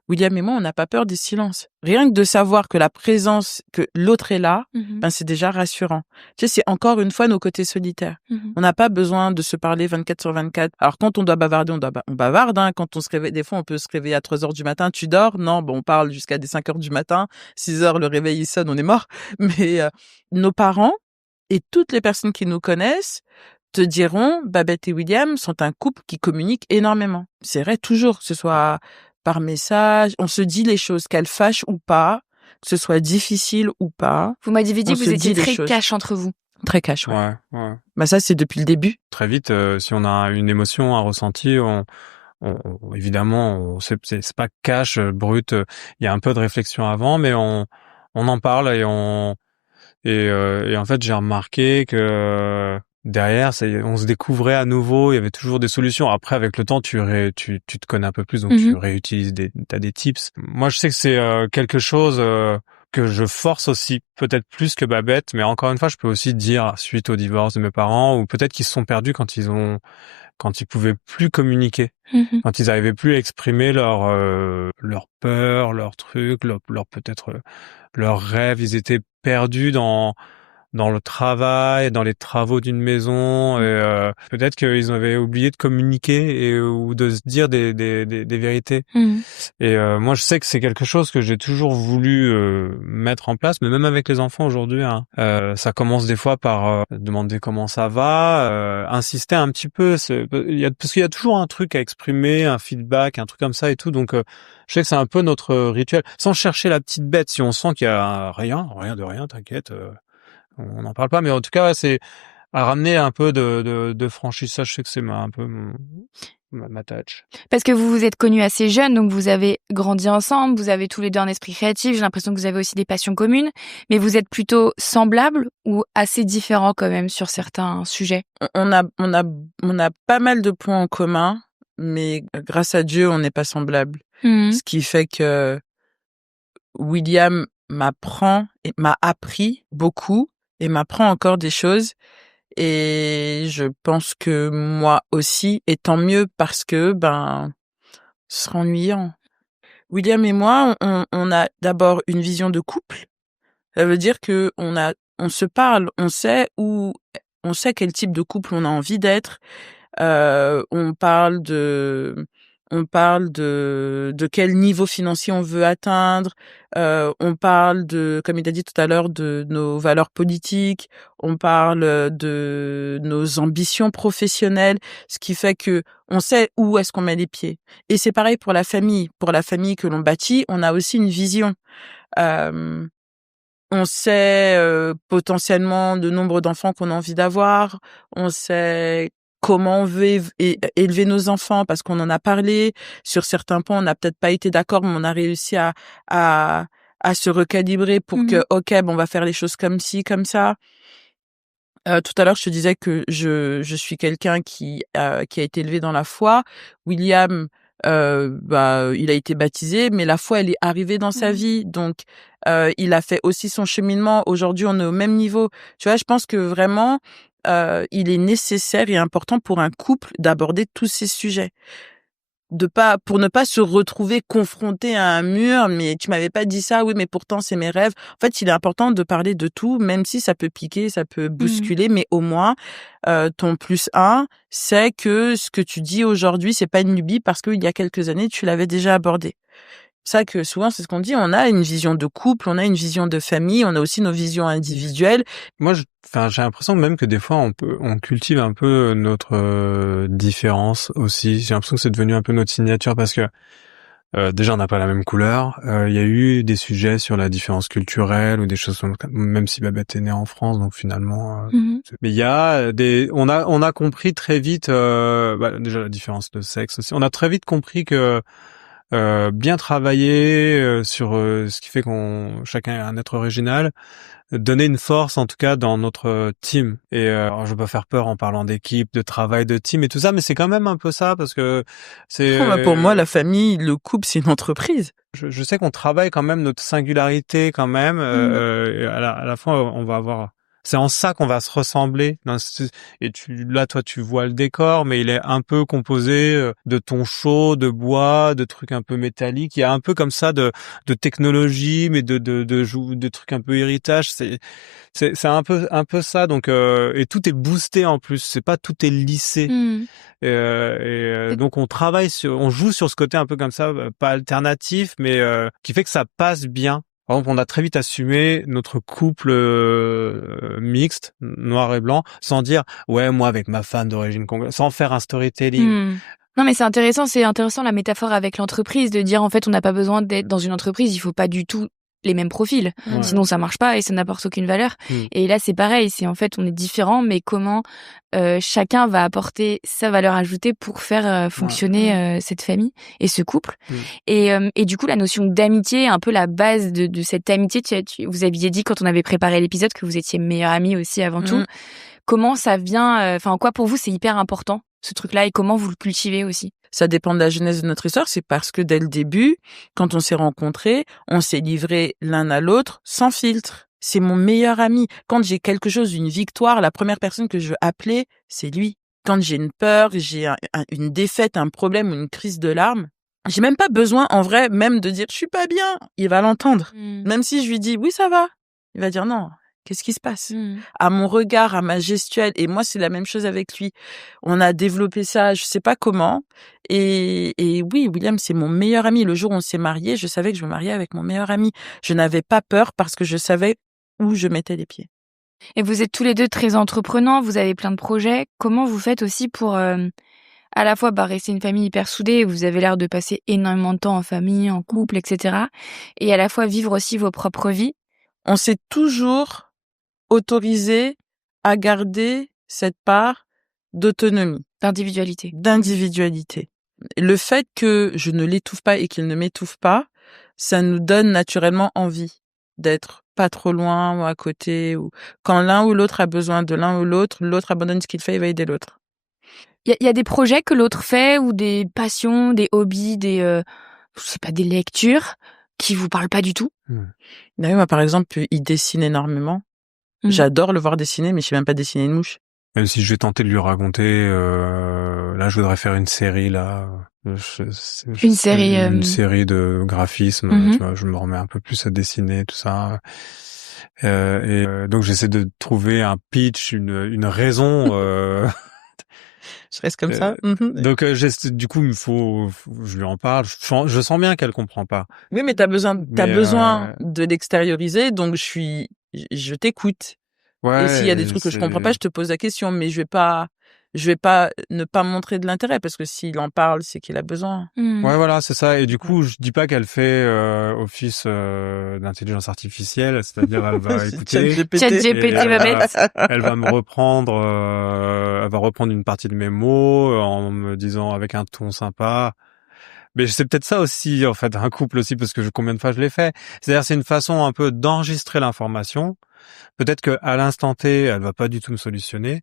William et moi, on n'a pas peur des silences. Rien que de savoir que la présence, que l'autre est là, c'est déjà rassurant. Tu sais, c'est encore une fois nos côtés solitaires. On n'a pas besoin de se parler 24/24. Alors, quand on doit bavarder, on bavarde. Hein. Quand on se réveille, des fois, on peut se réveiller à 3 heures du matin. Tu dors? Non, on parle jusqu'à des 5 heures du matin. 6 heures, le réveil, il sonne, on est mort. Mais nos parents et toutes les personnes qui nous connaissent te diront, Babette et William sont un couple qui communique énormément. C'est vrai, toujours, que ce soit par message, on se dit les choses, qu'elles fâchent ou pas, que ce soit difficile ou pas. Vous m'avez dit que vous étiez très cash entre vous. Très cash, ouais. Ça, c'est depuis le début. Très vite, si on a une émotion, un ressenti, évidemment, c'est pas cash, brut. Il y a un peu de réflexion avant, mais on en parle et en fait, j'ai remarqué que derrière, on se découvrait à nouveau. Il y avait toujours des solutions. Après, avec le temps, tu te connais un peu plus, donc tu réutilises t'as des tips. Moi, je sais que c'est quelque chose que je force aussi, peut-être plus que Babette, mais encore une fois, je peux aussi dire suite au divorce de mes parents, ou peut-être qu'ils se sont perdus quand ils pouvaient plus communiquer, quand ils arrivaient plus à exprimer leur peur, leurs trucs, leur peut-être leurs rêves. Ils étaient perdus dans le travail, dans les travaux d'une maison, et peut-être qu'ils avaient oublié de communiquer ou de se dire des vérités. Et moi, je sais que c'est quelque chose que j'ai toujours voulu mettre en place, mais même avec les enfants aujourd'hui, ça commence des fois par demander comment ça va, insister un petit peu, parce qu'il y a toujours un truc à exprimer, un feedback, un truc comme ça et tout, donc je sais que c'est un peu notre rituel, sans chercher la petite bête. Si on sent qu'il y a rien de rien, t'inquiète, on n'en parle pas, mais en tout cas, c'est à ramener un peu de franchise. Ça, je sais que c'est un peu ma tâche. Parce que vous vous êtes connus assez jeunes, donc vous avez grandi ensemble, vous avez tous les deux un esprit créatif, j'ai l'impression que vous avez aussi des passions communes, mais vous êtes plutôt semblables ou assez différents quand même sur certains sujets? On a pas mal de points en commun, mais grâce à Dieu, on n'est pas semblables. Mmh. Ce qui fait que William m'apprend et m'a appris beaucoup et m'apprend encore des choses. Et je pense que moi aussi, et tant mieux parce que, ce sera ennuyant. William et moi, on a d'abord une vision de couple. Ça veut dire que on se parle, on sait quel type de couple on a envie d'être. On parle de quel niveau financier on veut atteindre. On parle comme il a dit tout à l'heure, de nos valeurs politiques. On parle de nos ambitions professionnelles. Ce qui fait que on sait où est-ce qu'on met les pieds. Et c'est pareil pour la famille. Pour la famille que l'on bâtit, on a aussi une vision. Euh, on sait potentiellement le nombre d'enfants qu'on a envie d'avoir. On sait comment on veut élever nos enfants parce qu'on en a parlé. Sur certains points, on n'a peut-être pas été d'accord, mais on a réussi à, à se recalibrer pour que, OK, on va faire les choses comme ci, comme ça. Tout à l'heure, je te disais que je suis quelqu'un qui a été élevé dans la foi. William, il a été baptisé, mais la foi, elle est arrivée dans sa vie. Donc, il a fait aussi son cheminement. Aujourd'hui, on est au même niveau. Tu vois, je pense que vraiment, il est nécessaire et important pour un couple d'aborder tous ces sujets. Pour ne pas se retrouver confronté à un mur, mais tu m'avais pas dit ça, oui, mais pourtant c'est mes rêves. En fait, il est important de parler de tout, même si ça peut piquer, ça peut bousculer, mais au moins, ton +1, c'est que ce que tu dis aujourd'hui, c'est pas une lubie parce qu'il y a quelques années, tu l'avais déjà abordé. Ça que souvent, c'est ce qu'on dit, on a une vision de couple, on a une vision de famille, on a aussi nos visions individuelles. Moi, j'ai l'impression même que des fois, on cultive un peu notre différence aussi. J'ai l'impression que c'est devenu un peu notre signature parce que déjà, on n'a pas la même couleur. Il y a eu des sujets sur la différence culturelle ou des choses comme même si Babette est née en France, donc finalement. Mais il y a on a compris très vite. Déjà la différence de sexe aussi. On a très vite compris que bien travailler sur ce qui fait qu'on chacun est un être original, donner une force en tout cas dans notre team. Et alors, je veux pas faire peur en parlant d'équipe, de travail, de team et tout ça, mais c'est quand même un peu ça parce que c'est. Pour moi, la famille, le couple, c'est une entreprise. Je sais qu'on travaille quand même notre singularité quand même. Et à la fin, on va avoir. C'est en ça qu'on va se ressembler. Et là, toi, tu vois le décor, mais il est un peu composé de tons chauds, de bois, de trucs un peu métalliques. Il y a un peu comme ça de technologie, mais de trucs un peu héritage. C'est un peu ça. Donc, et tout est boosté en plus. C'est pas tout est lissé. Donc on joue sur ce côté un peu comme ça, pas alternatif, mais qui fait que ça passe bien. Par exemple, on a très vite assumé notre couple mixte, noir et blanc, sans dire ouais moi avec ma femme d'origine congolaise, sans faire un storytelling. Non, mais c'est intéressant la métaphore avec l'entreprise, de dire en fait on n'a pas besoin d'être dans une entreprise, il faut pas du tout les mêmes profils, sinon ça marche pas et ça n'apporte aucune valeur. Et là c'est pareil, c'est en fait on est différents, mais comment chacun va apporter sa valeur ajoutée pour faire fonctionner cette famille et ce couple. Et du coup la notion d'amitié, un peu la base de cette amitié, vous aviez dit quand on avait préparé l'épisode que vous étiez meilleurs amis aussi avant tout. Comment ça vient, en quoi pour vous c'est hyper important ce truc-là et comment vous le cultivez aussi? Ça dépend de la genèse de notre histoire, c'est parce que dès le début, quand on s'est rencontrés, on s'est livrés l'un à l'autre sans filtre. C'est mon meilleur ami. Quand j'ai quelque chose, une victoire, la première personne que je veux appeler, c'est lui. Quand j'ai une peur, j'ai une défaite, un problème ou une crise de larmes, j'ai même pas besoin, en vrai, même de dire « je suis pas bien ». Il va l'entendre. Même si je lui dis « oui, ça va », il va dire « non ». Qu'est-ce qui se passe? À mon regard, à ma gestuelle. Et moi, c'est la même chose avec lui. On a développé ça, je sais pas comment. Et oui, William, c'est mon meilleur ami. Le jour où on s'est mariés, je savais que je me mariais avec mon meilleur ami. Je n'avais pas peur parce que je savais où je mettais les pieds. Et vous êtes tous les deux très entreprenants, vous avez plein de projets. Comment vous faites aussi pour à la fois rester une famille hyper soudée, vous avez l'air de passer énormément de temps en famille, en couple, etc. Et à la fois vivre aussi vos propres vies? On s'est toujours autorisé à garder cette part d'autonomie, d'individualité. Le fait que je ne l'étouffe pas et qu'il ne m'étouffe pas, ça nous donne naturellement envie d'être pas trop loin ou à côté, ou quand l'un ou l'autre a besoin de l'un ou l'autre abandonne ce qu'il fait et va aider l'autre. Il y a des projets que l'autre fait, ou des passions, des hobbies, je sais pas, des lectures qui vous parlent pas du tout? Oui, moi, par exemple, il dessine énormément. J'adore le voir dessiner, mais je sais même pas dessiner une mouche. Même si je vais tenter de lui raconter, là, je voudrais faire une série, là. Une série de graphisme, tu vois, je me remets un peu plus à dessiner, tout ça. Donc j'essaie de trouver un pitch, une raison, je reste comme ça. Donc du coup, je lui en parle. Je sens bien qu'elle comprend pas. Oui, mais t'as besoin de l'extérioriser, donc je t'écoute. Ouais, et s'il y a des trucs que je comprends pas, je te pose la question, mais je vais pas ne pas montrer de l'intérêt, parce que s'il en parle, c'est qu'il a besoin. Ouais, voilà, c'est ça. Et du coup, je dis pas qu'elle fait office d'intelligence artificielle, c'est-à-dire elle va écouter. ChatGPT va mettre. Elle va me reprendre, elle va reprendre une partie de mes mots en me disant avec un ton sympa. Mais c'est peut-être ça aussi, en fait, un couple aussi, parce que combien de fois je l'ai fait. C'est-à-dire, c'est une façon un peu d'enregistrer l'information. Peut-être qu'à l'instant T, elle va pas du tout me solutionner.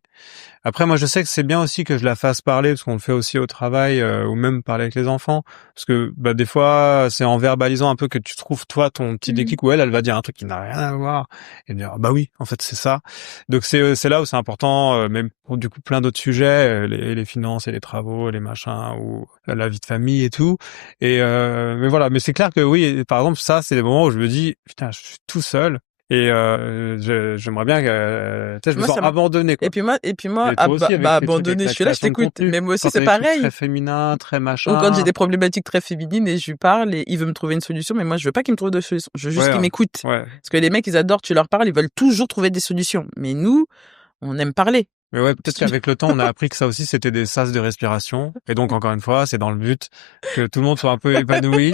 Après, moi, je sais que c'est bien aussi que je la fasse parler, parce qu'on le fait aussi au travail, ou même parler avec les enfants. Parce que des fois, c'est en verbalisant un peu que tu trouves, toi, ton petit déclic, où elle va dire un truc qui n'a rien à voir, et me dire, ah bah oui, en fait, c'est ça. Donc, c'est là où c'est important, même pour du coup plein d'autres sujets, les finances et les travaux, les machins, ou la vie de famille et tout. Mais voilà, mais c'est clair que oui, par exemple, ça, c'est des moments où je me dis, putain, je suis tout seul. Et j'aimerais bien que je me sens abandonné, quoi. Et puis moi abandonné, je suis là, je t'écoute. Mais moi aussi, c'est pareil. Très féminin, très machin. Ou quand j'ai des problématiques très féminines et je lui parle et il veut me trouver une solution, mais moi je veux pas qu'il me trouve de solution. Je veux juste qu'il m'écoute. Parce que les mecs, ils adorent, tu leur parles, ils veulent toujours trouver des solutions. Mais nous, on aime parler. Mais ouais, peut-être qu'avec le temps, on a appris que ça aussi, c'était des sas de respiration. Et donc, encore une fois, c'est dans le but que tout le monde soit un peu épanoui.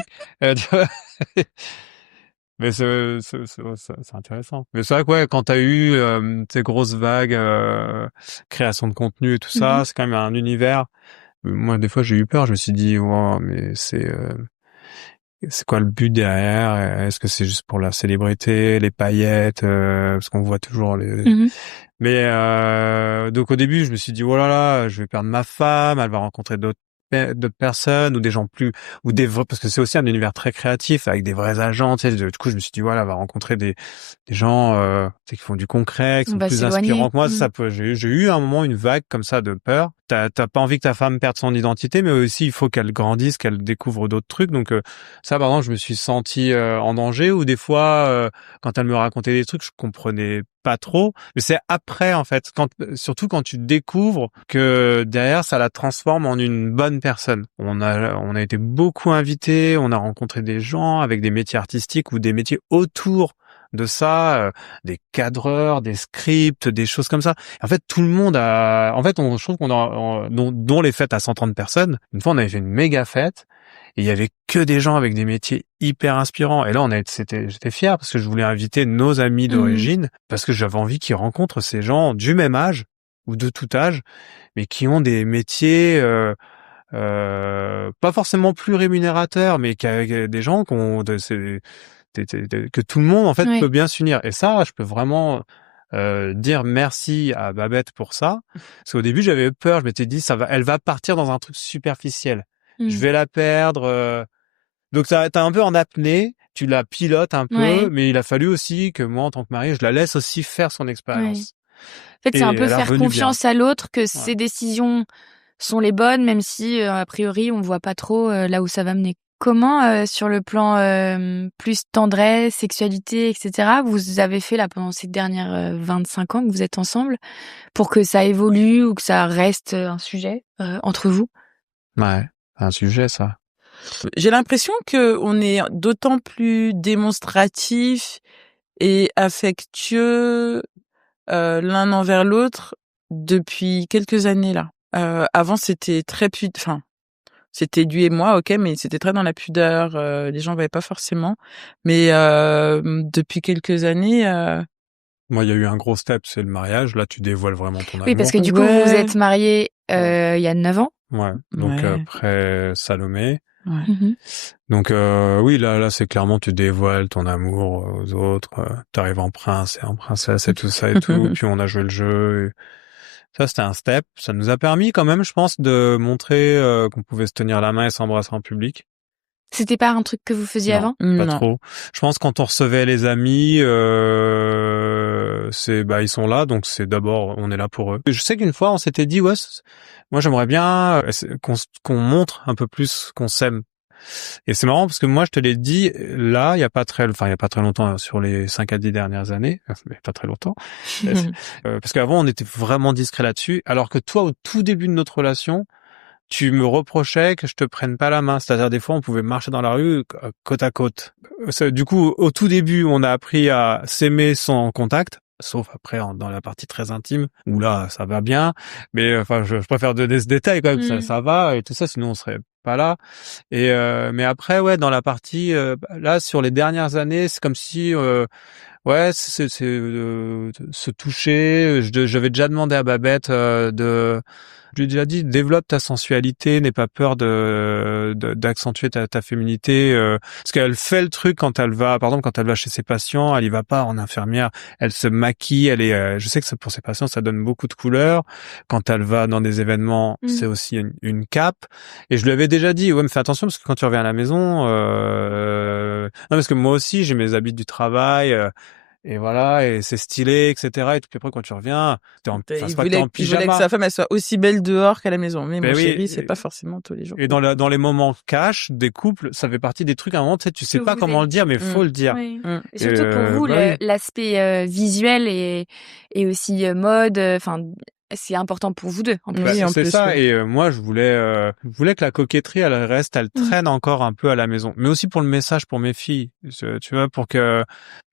Mais c'est intéressant. Mais c'est vrai que ouais, quand t'as eu ces grosses vagues, création de contenu et tout ça, c'est quand même un univers. Moi, des fois, j'ai eu peur. Je me suis dit, wow, mais c'est quoi le but derrière? Est-ce que c'est juste pour la célébrité, les paillettes, parce qu'on voit toujours les. Mais donc au début, je me suis dit, oh là là, je vais perdre ma femme, elle va rencontrer d'autres personnes, ou des gens plus, ou des vrais, parce que c'est aussi un univers très créatif avec des vrais agents, tu sais. Du coup, je me suis dit, voilà, elle va rencontrer des gens tu sais, qui font du concret, qui sont plus inspirants que moi. Ça peut, j'ai eu un moment une vague comme ça de peur. T'as pas envie que ta femme perde son identité, mais aussi il faut qu'elle grandisse, qu'elle découvre d'autres trucs. Donc ça, par exemple, je me suis senti en danger, ou des fois quand elle me racontait des trucs, je comprenais pas trop. Mais c'est après, en fait, surtout quand tu découvres que derrière, ça la transforme en une bonne personne. On a été beaucoup invités, on a rencontré des gens avec des métiers artistiques ou des métiers autour de ça, des cadreurs, des scripts, des choses comme ça. En fait, tout le monde a... En fait, je trouve dont les fêtes à 130 personnes. Une fois, on avait fait une méga fête. Et il y avait que des gens avec des métiers hyper inspirants. Et là, j'étais fier parce que je voulais inviter nos amis d'origine, parce que j'avais envie qu'ils rencontrent ces gens du même âge ou de tout âge, mais qui ont des métiers pas forcément plus rémunérateurs, mais des gens qui ont que tout le monde en fait peut bien s'unir. Et ça, je peux vraiment dire merci à Babette pour ça, parce qu'au début j'avais peur. Je m'étais dit elle va partir dans un truc superficiel. Je vais la perdre. Donc t'es un peu en apnée, tu la pilotes un peu, mais il a fallu aussi que moi, en tant que mari, je la laisse aussi faire son expérience. En fait, c'est un peu faire confiance à l'autre, que ses décisions sont les bonnes, même si, a priori, on voit pas trop là où ça va mener. Comment, sur le plan plus tendresse, sexualité, etc., vous avez fait là pendant ces dernières 25 ans que vous êtes ensemble, pour que ça évolue ou que ça reste un sujet entre vous? Ouais, un sujet, ça. J'ai l'impression que on est d'autant plus démonstratif et affectueux l'un envers l'autre depuis quelques années là. Avant, c'était très c'était lui et moi, ok, mais c'était très dans la pudeur. Les gens voyaient pas forcément. Mais depuis quelques années, Moi, il y a eu un gros step, c'est le mariage. Là, tu dévoiles vraiment ton Oui, parce amour. que du coup, Ouais. vous êtes mariés il y a 9 ans. Ouais. Donc Ouais. après Salomé. Ouais. Mhm. Donc oui, là, c'est clairement tu dévoiles ton amour aux autres. T'arrives en prince et en princesse et tout ça et tout. Puis on a joué le jeu. Et ça, c'était un step. Ça nous a permis quand même, je pense, de montrer qu'on pouvait se tenir la main et s'embrasser en public. C'était pas un truc que vous faisiez Non, avant? pas Non. trop. Je pense quand on recevait les amis, ils sont là, donc c'est d'abord on est là pour eux. Je sais qu'une fois on s'était dit moi j'aimerais bien qu'on montre un peu plus qu'on s'aime. Et c'est marrant parce que moi je te l'ai dit là il y a pas très longtemps sur les 5 à 10 dernières années, mais pas très longtemps. Parce qu'avant on était vraiment discret là-dessus, alors que toi au tout début de notre relation tu me reprochais que je te prenne pas la main. C'est-à-dire, des fois, on pouvait marcher dans la rue côte à côte. Du coup, au tout début, on a appris à s'aimer sans contact. Sauf après, dans la partie très intime, où là, ça va bien. Mais enfin, je préfère donner ce détail quand même. Ça va et tout ça, sinon on serait pas là. Et mais après, ouais, dans la partie là, sur les dernières années, c'est comme si se toucher. J'avais déjà demandé à Babette je lui ai déjà dit, développe ta sensualité, n'aie pas peur d'accentuer ta féminité, parce qu'elle fait le truc quand elle va, par exemple, quand elle va chez ses patients, elle y va pas en infirmière, elle se maquille, je sais que pour ses patients, ça donne beaucoup de couleurs. Quand elle va dans des événements, c'est aussi une cape. Et je lui avais déjà dit, ouais, mais fais attention parce que quand tu reviens à la maison, non, parce que moi aussi, j'ai mes habits du travail, et voilà, et c'est stylé, etc. Et puis après, quand tu reviens, c'est pas que t'es en Il voulait que pyjama. sa femme elle soit aussi belle dehors qu'à la maison. Mais Ben mon oui, chéri, c'est pas forcément tous les jours. et dans les moments cash des couples, ça fait partie des trucs, à un moment, tu sais pas comment le dire, mais faut le dire. Oui. Mm. Et surtout pour vous, oui. l'aspect visuel et aussi mode, enfin, c'est important pour vous deux, en plus. Oui, en C'est plus, ça, oui. et moi, je voulais que la coquetterie, elle traîne encore un peu à la maison. Mais aussi pour le message pour mes filles, tu vois, pour que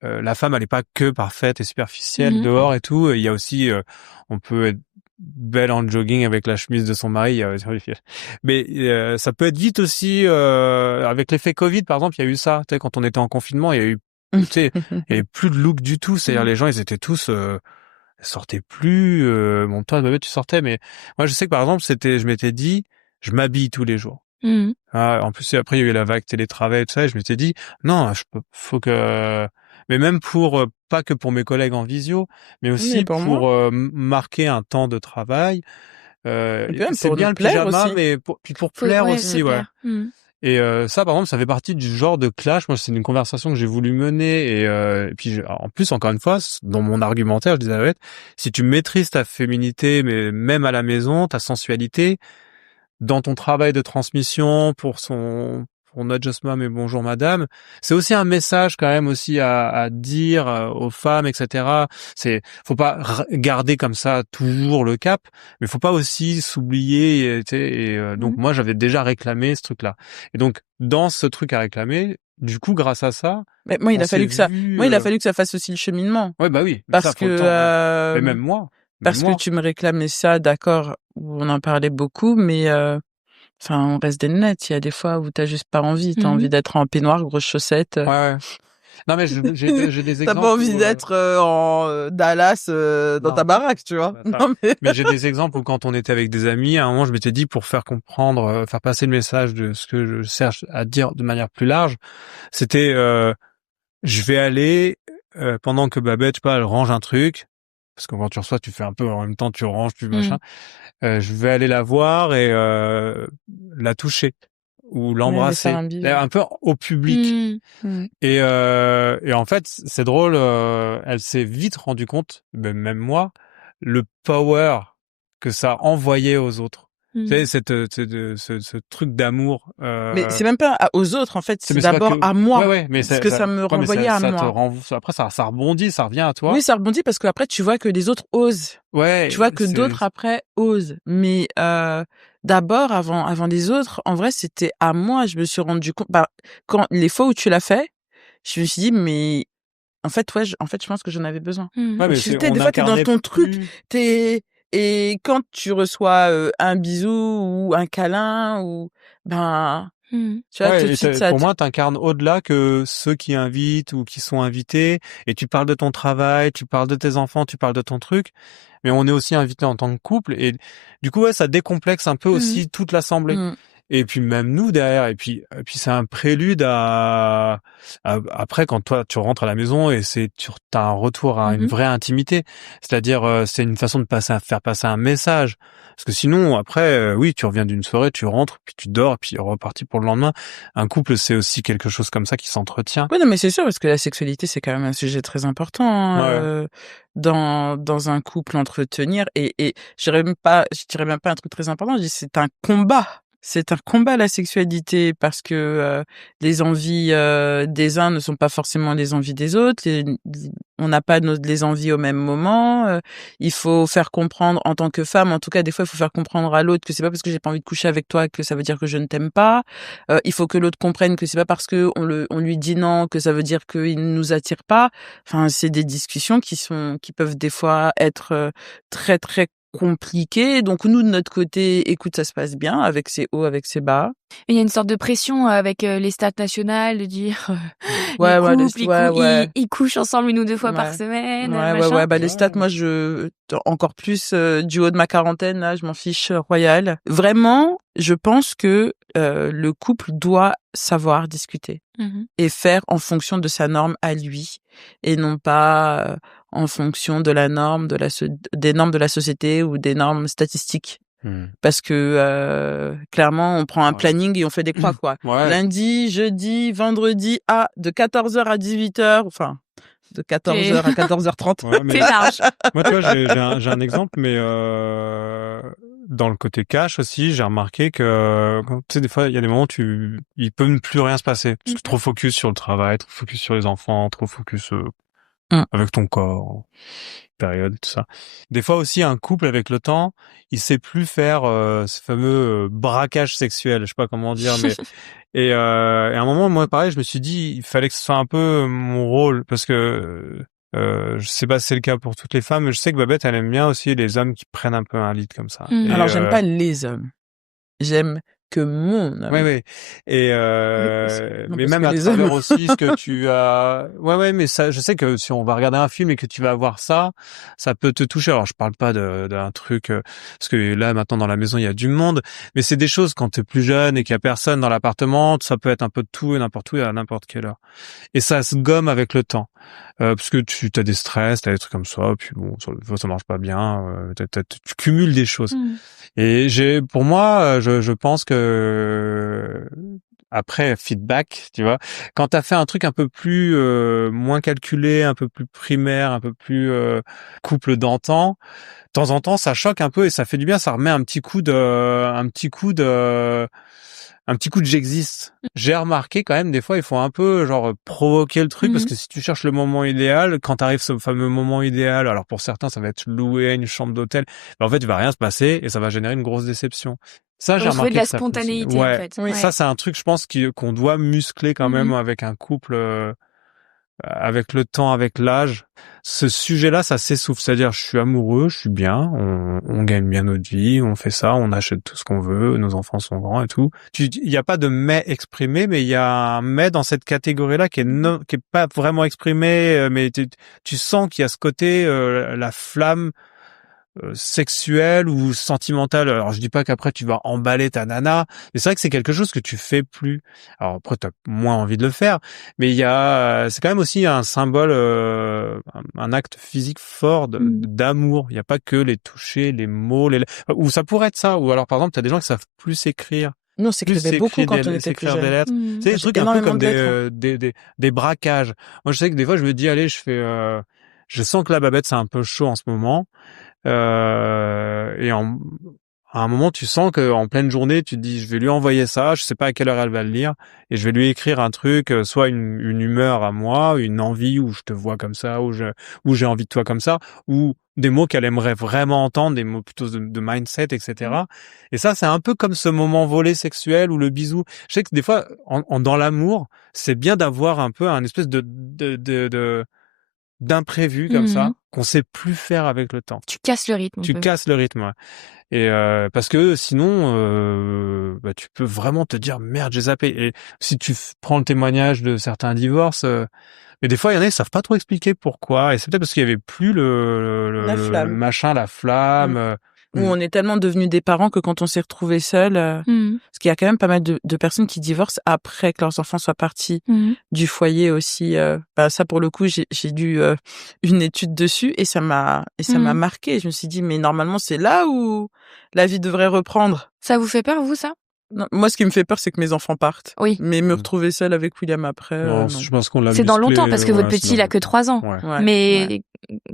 la femme, elle est pas que parfaite et superficielle dehors et tout. Il y a aussi, on peut être belle en jogging avec la chemise de son mari, mais ça peut être vite aussi avec l'effet Covid, par exemple, il y a eu ça. Tu sais, quand on était en confinement, il y a eu, tu sais, il y avait plus de look du tout. C'est-à-dire, les gens, ils étaient tous sortais plus. Bon, toi, Babette, tu sortais, mais moi, je sais que par exemple, je m'étais dit, je m'habille tous les jours. En plus, après, il y a eu la vague télétravail et tout ça, et je m'étais dit, non, faut que, mais même pas que pour mes collègues en visio, mais aussi pour pour moi. marquer un temps de travail. Et puis même C'est pour bien nous le plaire pyjama, aussi. mais pour plaire aussi, ouais. Plaire. Et ça, par exemple, ça fait partie du genre de clash. Moi, c'est une conversation que j'ai voulu mener. Et puis, en plus, encore une fois, dans mon argumentaire, je disais, ouais, si tu maîtrises ta féminité, mais même à la maison, ta sensualité, dans ton travail de transmission pour Not Just Mom et Bonjour Madame, c'est aussi un message quand même aussi à dire aux femmes, etc. Faut pas garder comme ça toujours le cap, mais faut pas aussi s'oublier. Donc moi j'avais déjà réclamé ce truc-là. Et donc dans ce truc à réclamer, du coup grâce à ça, Mais moi, il a fallu que ça fasse aussi le cheminement. Ouais, bah oui, mais Parce ça faut que le temps. Mais même moi. parce que tu me réclamais ça, d'accord, on en parlait beaucoup, mais enfin, on reste des nettes. Il y a des fois où t'as juste pas envie. T'as envie d'être en peignoir, grosses chaussettes. Ouais. Non, mais j'ai des exemples. T'as pas envie d'être en Dallas dans ta baraque, tu vois. Non, mais j'ai des exemples où quand on était avec des amis, à un moment, je m'étais dit, pour faire comprendre, faire passer le message de ce que je cherche à dire de manière plus large, c'était, je vais aller, pendant que Babette, je sais pas, elle range un truc, parce que quand tu reçois, tu fais un peu en même temps, tu ranges, tu machin. Je vais aller la voir et la toucher ou l'embrasser, un peu au public. Et en fait, c'est drôle, elle s'est vite rendue compte, même moi, le power que ça envoyait aux autres. Tu sais, ce truc d'amour. Mais c'est même pas aux autres, en fait, c'est d'abord à moi. Ouais, mais parce que ça me renvoyait à moi. Après, ça rebondit, ça revient à toi. Oui, ça rebondit parce que après, tu vois que les autres osent. Ouais. Tu vois que d'autres après osent. Mais d'abord, avant les autres, en vrai, c'était à moi. Je me suis rendu compte. Quand les fois où tu l'as fait, je me suis dit, mais en fait, je pense que j'en avais besoin. Ouais, mais des fois, t'es dans ton truc, et quand tu reçois un bisou ou un câlin, ou Tu vois, tout de Ouais, suite, ça pour moi, t'incarnes au-delà que ceux qui invitent ou qui sont invités, et tu parles de ton travail, tu parles de tes enfants, tu parles de ton truc, mais on est aussi invité en tant que couple, et du coup, ouais, ça décomplexe un peu aussi toute l'assemblée. Mm. Et puis même nous derrière, et puis c'est un prélude après quand toi tu rentres à la maison et t'as un retour à une vraie intimité, c'est-à-dire c'est une façon de faire passer un message. Parce que sinon après oui tu reviens d'une soirée, tu rentres puis tu dors puis reparti pour le lendemain. Un couple c'est aussi quelque chose comme ça qui s'entretient. Oui, non, mais c'est sûr, parce que la sexualité, c'est quand même un sujet très important, hein, Ouais. dans un couple, entretenir. Et je dirais même pas un truc très important, je dis c'est un combat. C'est un combat, la sexualité, parce que les envies des uns ne sont pas forcément les envies des autres. On n'a pas les envies au même moment. Il faut faire comprendre, en tant que femme, en tout cas, des fois, il faut faire comprendre à l'autre que c'est pas parce que j'ai pas envie de coucher avec toi que ça veut dire que je ne t'aime pas. Il faut que l'autre comprenne que c'est pas parce que on lui dit non que ça veut dire qu'il ne nous attire pas. Enfin, c'est des discussions qui peuvent des fois être très très compliquées. Donc nous de notre côté, écoute, ça se passe bien avec ses hauts, avec ses bas. Il y a une sorte de pression avec les stats nationales de dire Ouais, les ouais, couples, ouais. ils couchent ensemble 1 ou 2 fois par Ouais. semaine, Ouais, machin. bah les stats, moi encore plus du haut de ma quarantaine là, je m'en fiche royal. Vraiment, je pense que le couple doit savoir discuter et faire en fonction de sa norme à lui et non pas en fonction de la norme des normes de la société ou des normes statistiques. Parce que clairement, on prend un planning et on fait des croix, quoi. Ouais. Lundi, jeudi, vendredi, de 14h à 18h, enfin, de 14h à 14h30. Ouais, mais C'est large. moi, tu vois, j'ai un exemple, mais dans le côté cash aussi, j'ai remarqué que, tu sais, des fois, il y a des moments où il peut ne plus rien se passer. Parce que trop focus sur le travail, trop focus sur les enfants, trop focus avec ton corps, période, tout ça. Des fois aussi, un couple, avec le temps, il sait plus faire ce fameux braquage sexuel, je sais pas comment dire, mais et à un moment, moi, pareil, je me suis dit, il fallait que ce soit un peu mon rôle, parce que je sais pas si c'est le cas pour toutes les femmes, mais je sais que Babette, elle aime bien aussi les hommes qui prennent un peu un lead comme ça. Et, Alors, j'aime pas les hommes. J'aime que mon homme. ouais. Et Non, mais parce même que à les travers hommes. aussi ce que tu as. Ouais, mais ça, je sais que si on va regarder un film et que tu vas voir ça, ça peut te toucher. Alors, je parle pas d'un truc parce que là maintenant dans la maison il y a du monde, mais c'est des choses quand t'es plus jeune et qu'il y a personne dans l'appartement, ça peut être un peu de tout et n'importe où et à n'importe quelle heure. Et ça se gomme avec le temps. Parce que tu as des stress, t'as des trucs comme ça, puis bon, ça marche pas bien, tu cumules des choses. Et pour moi, je pense que après feedback, tu vois, quand t'as fait un truc un peu plus moins calculé, un peu plus primaire, un peu plus couple d'antan, de temps en temps, ça choque un peu et ça fait du bien, ça remet un petit coup de j'existe. J'ai remarqué quand même, des fois, il faut un peu, genre, provoquer le truc, parce que si tu cherches le moment idéal, quand t'arrives ce fameux moment idéal, alors pour certains, ça va être louer une chambre d'hôtel, mais en fait, il va rien se passer et ça va générer une grosse déception. Ça, j'ai Retrouver de remarqué la que ça fonctionne. spontanéité, en fait. Oui. Ouais. Ça, c'est un truc, je pense, qu'on doit muscler quand même avec un couple, avec le temps, avec l'âge. Ce sujet-là, ça s'essouffle. C'est-à-dire, je suis amoureux, je suis bien, on gagne bien notre vie, on fait ça, on achète tout ce qu'on veut, nos enfants sont grands et tout. Il n'y a pas de mais exprimé, mais il y a un mais dans cette catégorie-là qui est pas vraiment exprimé, mais tu sens qu'il y a ce côté, la flamme sexuelle ou sentimentale. Alors je dis pas qu'après tu vas emballer ta nana, mais c'est vrai que c'est quelque chose que tu fais plus. Alors après t'as moins envie de le faire, mais c'est quand même aussi un symbole, un acte physique fort d'amour. Il y a pas que les toucher, les mots, ou ça pourrait être ça. Ou alors par exemple t'as des gens qui savent plus écrire. Nous, on s'écrivait beaucoup quand on était plus S'écrire des jeunes. lettres. C'est des trucs un peu Énormément comme de lettres. des braquages. Moi je sais que des fois je me dis allez je sens que la Babette c'est un peu chaud en ce moment. À un moment, tu sens que en pleine journée, tu te dis, je vais lui envoyer ça, je sais pas à quelle heure elle va le lire, et je vais lui écrire un truc, soit une humeur à moi, une envie où je te vois comme ça, où j'ai envie de toi comme ça, ou des mots qu'elle aimerait vraiment entendre, des mots plutôt de mindset, etc. Et ça, c'est un peu comme ce moment volé sexuel ou le bisou. Je sais que des fois, dans l'amour, c'est bien d'avoir un peu un espèce d'imprévu comme ça, qu'on sait plus faire avec le temps. Tu casses le rythme. Tu casses le rythme, ouais. Et parce que sinon, tu peux vraiment te dire merde, j'ai zappé. Et si tu prends le témoignage de certains divorces, mais des fois il y en a ils savent pas trop expliquer pourquoi. Et c'est peut-être parce qu'il y avait plus La le flamme. machin, la flamme. Où on est tellement devenus des parents que quand on s'est retrouvés seuls, parce qu'il y a quand même pas mal de personnes qui divorcent après que leurs enfants soient partis du foyer aussi. Ça pour le coup, j'ai lu une étude dessus et ça m'a marqué. Je me suis dit mais normalement c'est là où la vie devrait reprendre. Ça vous fait peur, vous, ça? Non, moi ce qui me fait peur c'est que mes enfants partent. Oui. Mais me retrouver seule avec William après, Non, non. je pense qu'on l'a C'est dans musclé, longtemps parce que votre c'est petit dans il a que longtemps. 3 ans. Ouais. Ouais. Mais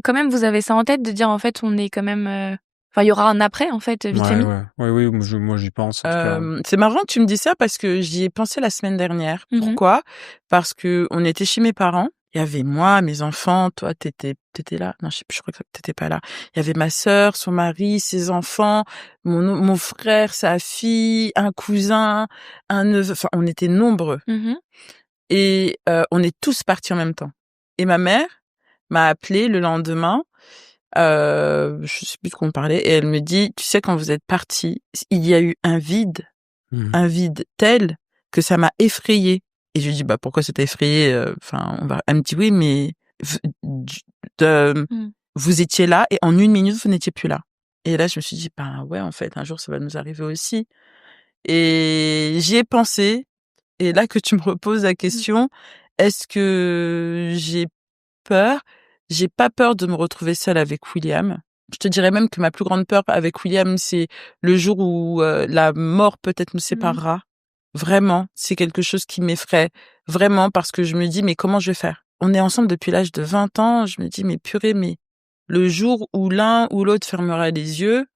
quand même vous avez ça en tête de dire en fait on est quand même enfin il y aura un après en fait vie de famille. Oui, moi j'y pense en tout cas. C'est marrant que tu me dis ça parce que j'y ai pensé la semaine dernière. Pourquoi? Parce que on était chez mes parents. Il y avait moi, mes enfants, toi t'étais là. Non, je sais plus, je crois que t'étais pas là. Il y avait ma sœur, son mari, ses enfants, mon frère, sa fille, un cousin, un neveu. Enfin, on était nombreux. Et on est tous partis en même temps. Et ma mère m'a appelé le lendemain. Je sais plus de quoi on parlait, et elle me dit, tu sais, quand vous êtes partis, il y a eu un vide tel que ça m'a effrayée. Et je lui dis, pourquoi ça t'a effrayée? Elle me dit, oui, mais vous étiez là et en 1 minute, vous n'étiez plus là. Et là, je me suis dit, ouais, en fait, un jour, ça va nous arriver aussi. Et j'y ai pensé. Et là que tu me reposes la question, est-ce que j'ai peur? J'ai pas peur de me retrouver seule avec William. Je te dirais même que ma plus grande peur avec William, c'est le jour où la mort peut-être nous séparera. Vraiment, c'est quelque chose qui m'effraie. Vraiment, parce que je me dis, mais comment je vais faire? On est ensemble depuis l'âge de 20 ans. Je me dis, mais purée, mais le jour où l'un ou l'autre fermera les yeux,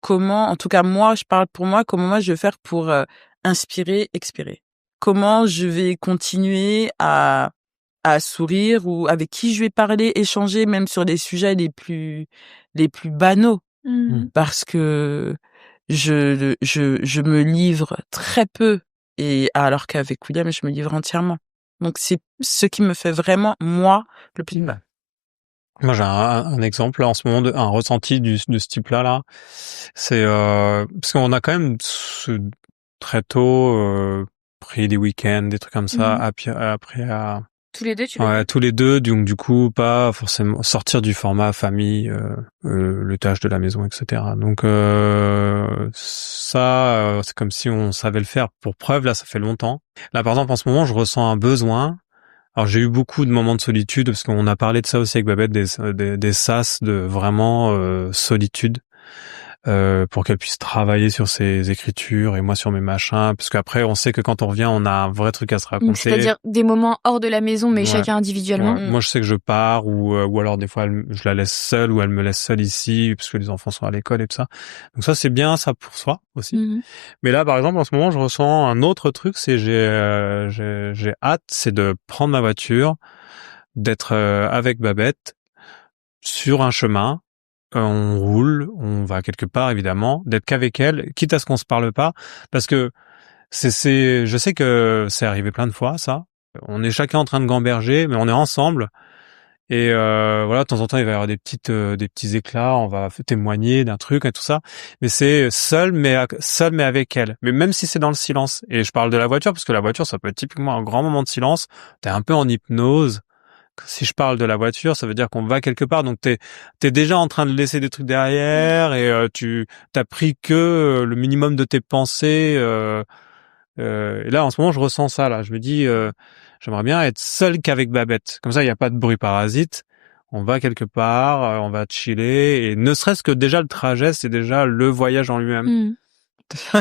comment, en tout cas moi, je parle pour moi, comment moi je vais faire pour inspirer, expirer? Comment je vais continuer à sourire, ou avec qui je vais parler, échanger, même sur les sujets les plus banaux, parce que je me livre très peu, et alors qu'avec William, je me livre entièrement. Donc c'est ce qui me fait vraiment, moi, le plus mal. Moi, j'ai un exemple là, en ce moment, un ressenti de ce type-là. Là. C'est parce qu'on a quand même très tôt pris des week-ends, des trucs comme ça, après à... Tous les deux, tu veux dire? tous les deux, donc du coup, pas forcément sortir du format famille, le tâche de la maison, etc. Donc c'est comme si on savait le faire. Pour preuve, là, ça fait longtemps. Là, par exemple, en ce moment, je ressens un besoin. Alors j'ai eu beaucoup de moments de solitude parce qu'on a parlé de ça aussi avec Babette, des sas de vraiment solitude, pour qu'elle puisse travailler sur ses écritures et moi sur mes machins, parce qu'après on sait que quand on revient on a un vrai truc à se raconter. C'est-à-dire des moments hors de la maison mais chacun individuellement. Moi je sais que je pars, ou alors des fois je la laisse seule, ou elle me laisse seule ici parce que les enfants sont à l'école et tout ça. Donc ça c'est bien, ça pour soi aussi. Mais là par exemple en ce moment je ressens un autre truc, c'est j'ai hâte, c'est de prendre ma voiture, d'être avec Babette sur un chemin. On roule, on va quelque part évidemment, d'être qu'avec elle, quitte à ce qu'on se parle pas, parce que je sais que c'est arrivé plein de fois ça. On est chacun en train de gamberger, mais on est ensemble. Et voilà, de temps en temps il va y avoir des petits éclats, on va témoigner d'un truc et tout ça. Mais c'est seul mais avec elle. Mais même si c'est dans le silence. Et je parle de la voiture parce que la voiture ça peut être typiquement un grand moment de silence. T'es un peu en hypnose. Si je parle de la voiture, ça veut dire qu'on va quelque part, donc t'es déjà en train de laisser des trucs derrière, et t'as pris que le minimum de tes pensées. Et là, en ce moment, je ressens ça. Là, je me dis, j'aimerais bien être seul qu'avec Babette. Comme ça, il n'y a pas de bruit parasite. On va quelque part, on va chiller, et ne serait-ce que déjà le trajet, c'est déjà le voyage en lui-même.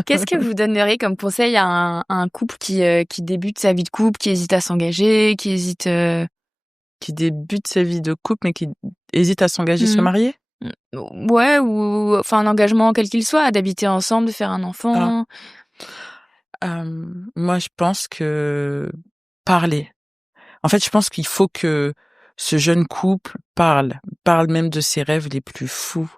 Qu'est-ce que vous donneriez comme conseil à un couple qui débute sa vie de couple, qui hésite à s'engager, qui hésite qui débute sa vie de couple mais qui hésite à s'engager, se marier? Ouais, ou enfin un engagement quel qu'il soit, d'habiter ensemble, de faire un enfant. Moi, je pense que parler. En fait, je pense qu'il faut que ce jeune couple parle même de ses rêves les plus fous.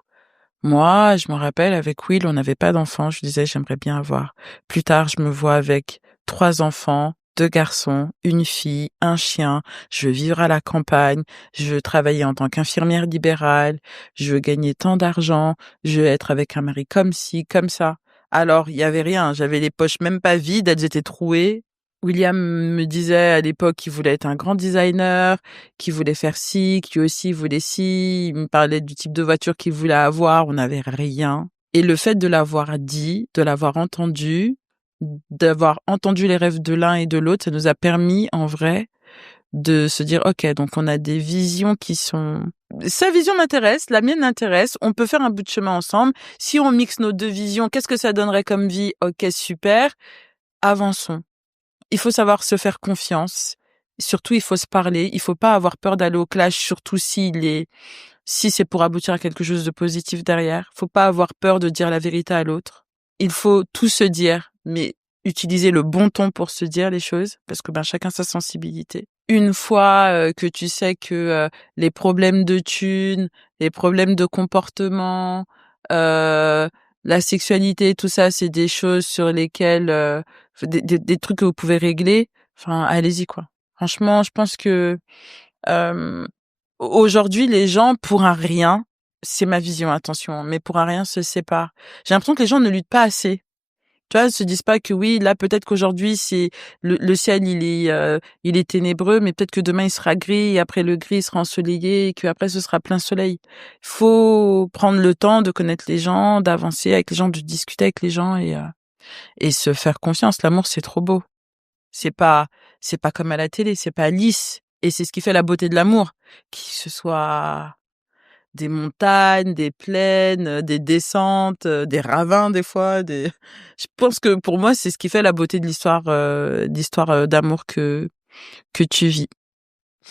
Moi, je me rappelle, avec Will, on n'avait pas d'enfants. Je disais, j'aimerais bien avoir. Plus tard, je me vois avec 3 enfants, 2 garçons, une fille, un chien, je veux vivre à la campagne, je veux travailler en tant qu'infirmière libérale, je veux gagner tant d'argent, je veux être avec un mari comme ci, comme ça. Alors, il y avait rien, j'avais les poches même pas vides, elles étaient trouées. William me disait à l'époque qu'il voulait être un grand designer, qu'il voulait faire ci, qu'il aussi voulait ci, il me parlait du type de voiture qu'il voulait avoir, on n'avait rien. Et le fait de l'avoir dit, de l'avoir entendu, d'avoir entendu les rêves de l'un et de l'autre, ça nous a permis, en vrai, de se dire, OK, donc on a des visions qui sont... Sa vision m'intéresse, la mienne m'intéresse, on peut faire un bout de chemin ensemble. Si on mixe nos 2 visions, qu'est-ce que ça donnerait comme vie? OK, super, avançons. Il faut savoir se faire confiance. Surtout, il faut se parler. Il faut pas avoir peur d'aller au clash, surtout si c'est pour aboutir à quelque chose de positif derrière. Faut pas avoir peur de dire la vérité à l'autre. Il faut tout se dire, mais utiliser le bon ton pour se dire les choses, parce que chacun sa sensibilité. Une fois que tu sais que les problèmes de thunes, les problèmes de comportement, la sexualité, tout ça, c'est des choses sur lesquelles des trucs que vous pouvez régler. Enfin, allez-y quoi. Franchement, je pense que aujourd'hui, les gens, pour un rien, c'est ma vision, attention, mais pour un rien se séparent. J'ai l'impression que les gens ne luttent pas assez. Tu vois, ils se disent pas que oui, là, peut-être qu'aujourd'hui, c'est le ciel, il est ténébreux, mais peut-être que demain, il sera gris, et après le gris, il sera ensoleillé, et qu'après, ce sera plein soleil. Il faut prendre le temps de connaître les gens, d'avancer avec les gens, de discuter avec les gens et se faire confiance. L'amour, c'est trop beau. C'est pas comme à la télé, c'est pas lisse. Et c'est ce qui fait la beauté de l'amour. Que ce soit des montagnes, des plaines, des descentes, des ravins des fois, je pense que pour moi, c'est ce qui fait la beauté de l'histoire d'amour que tu vis.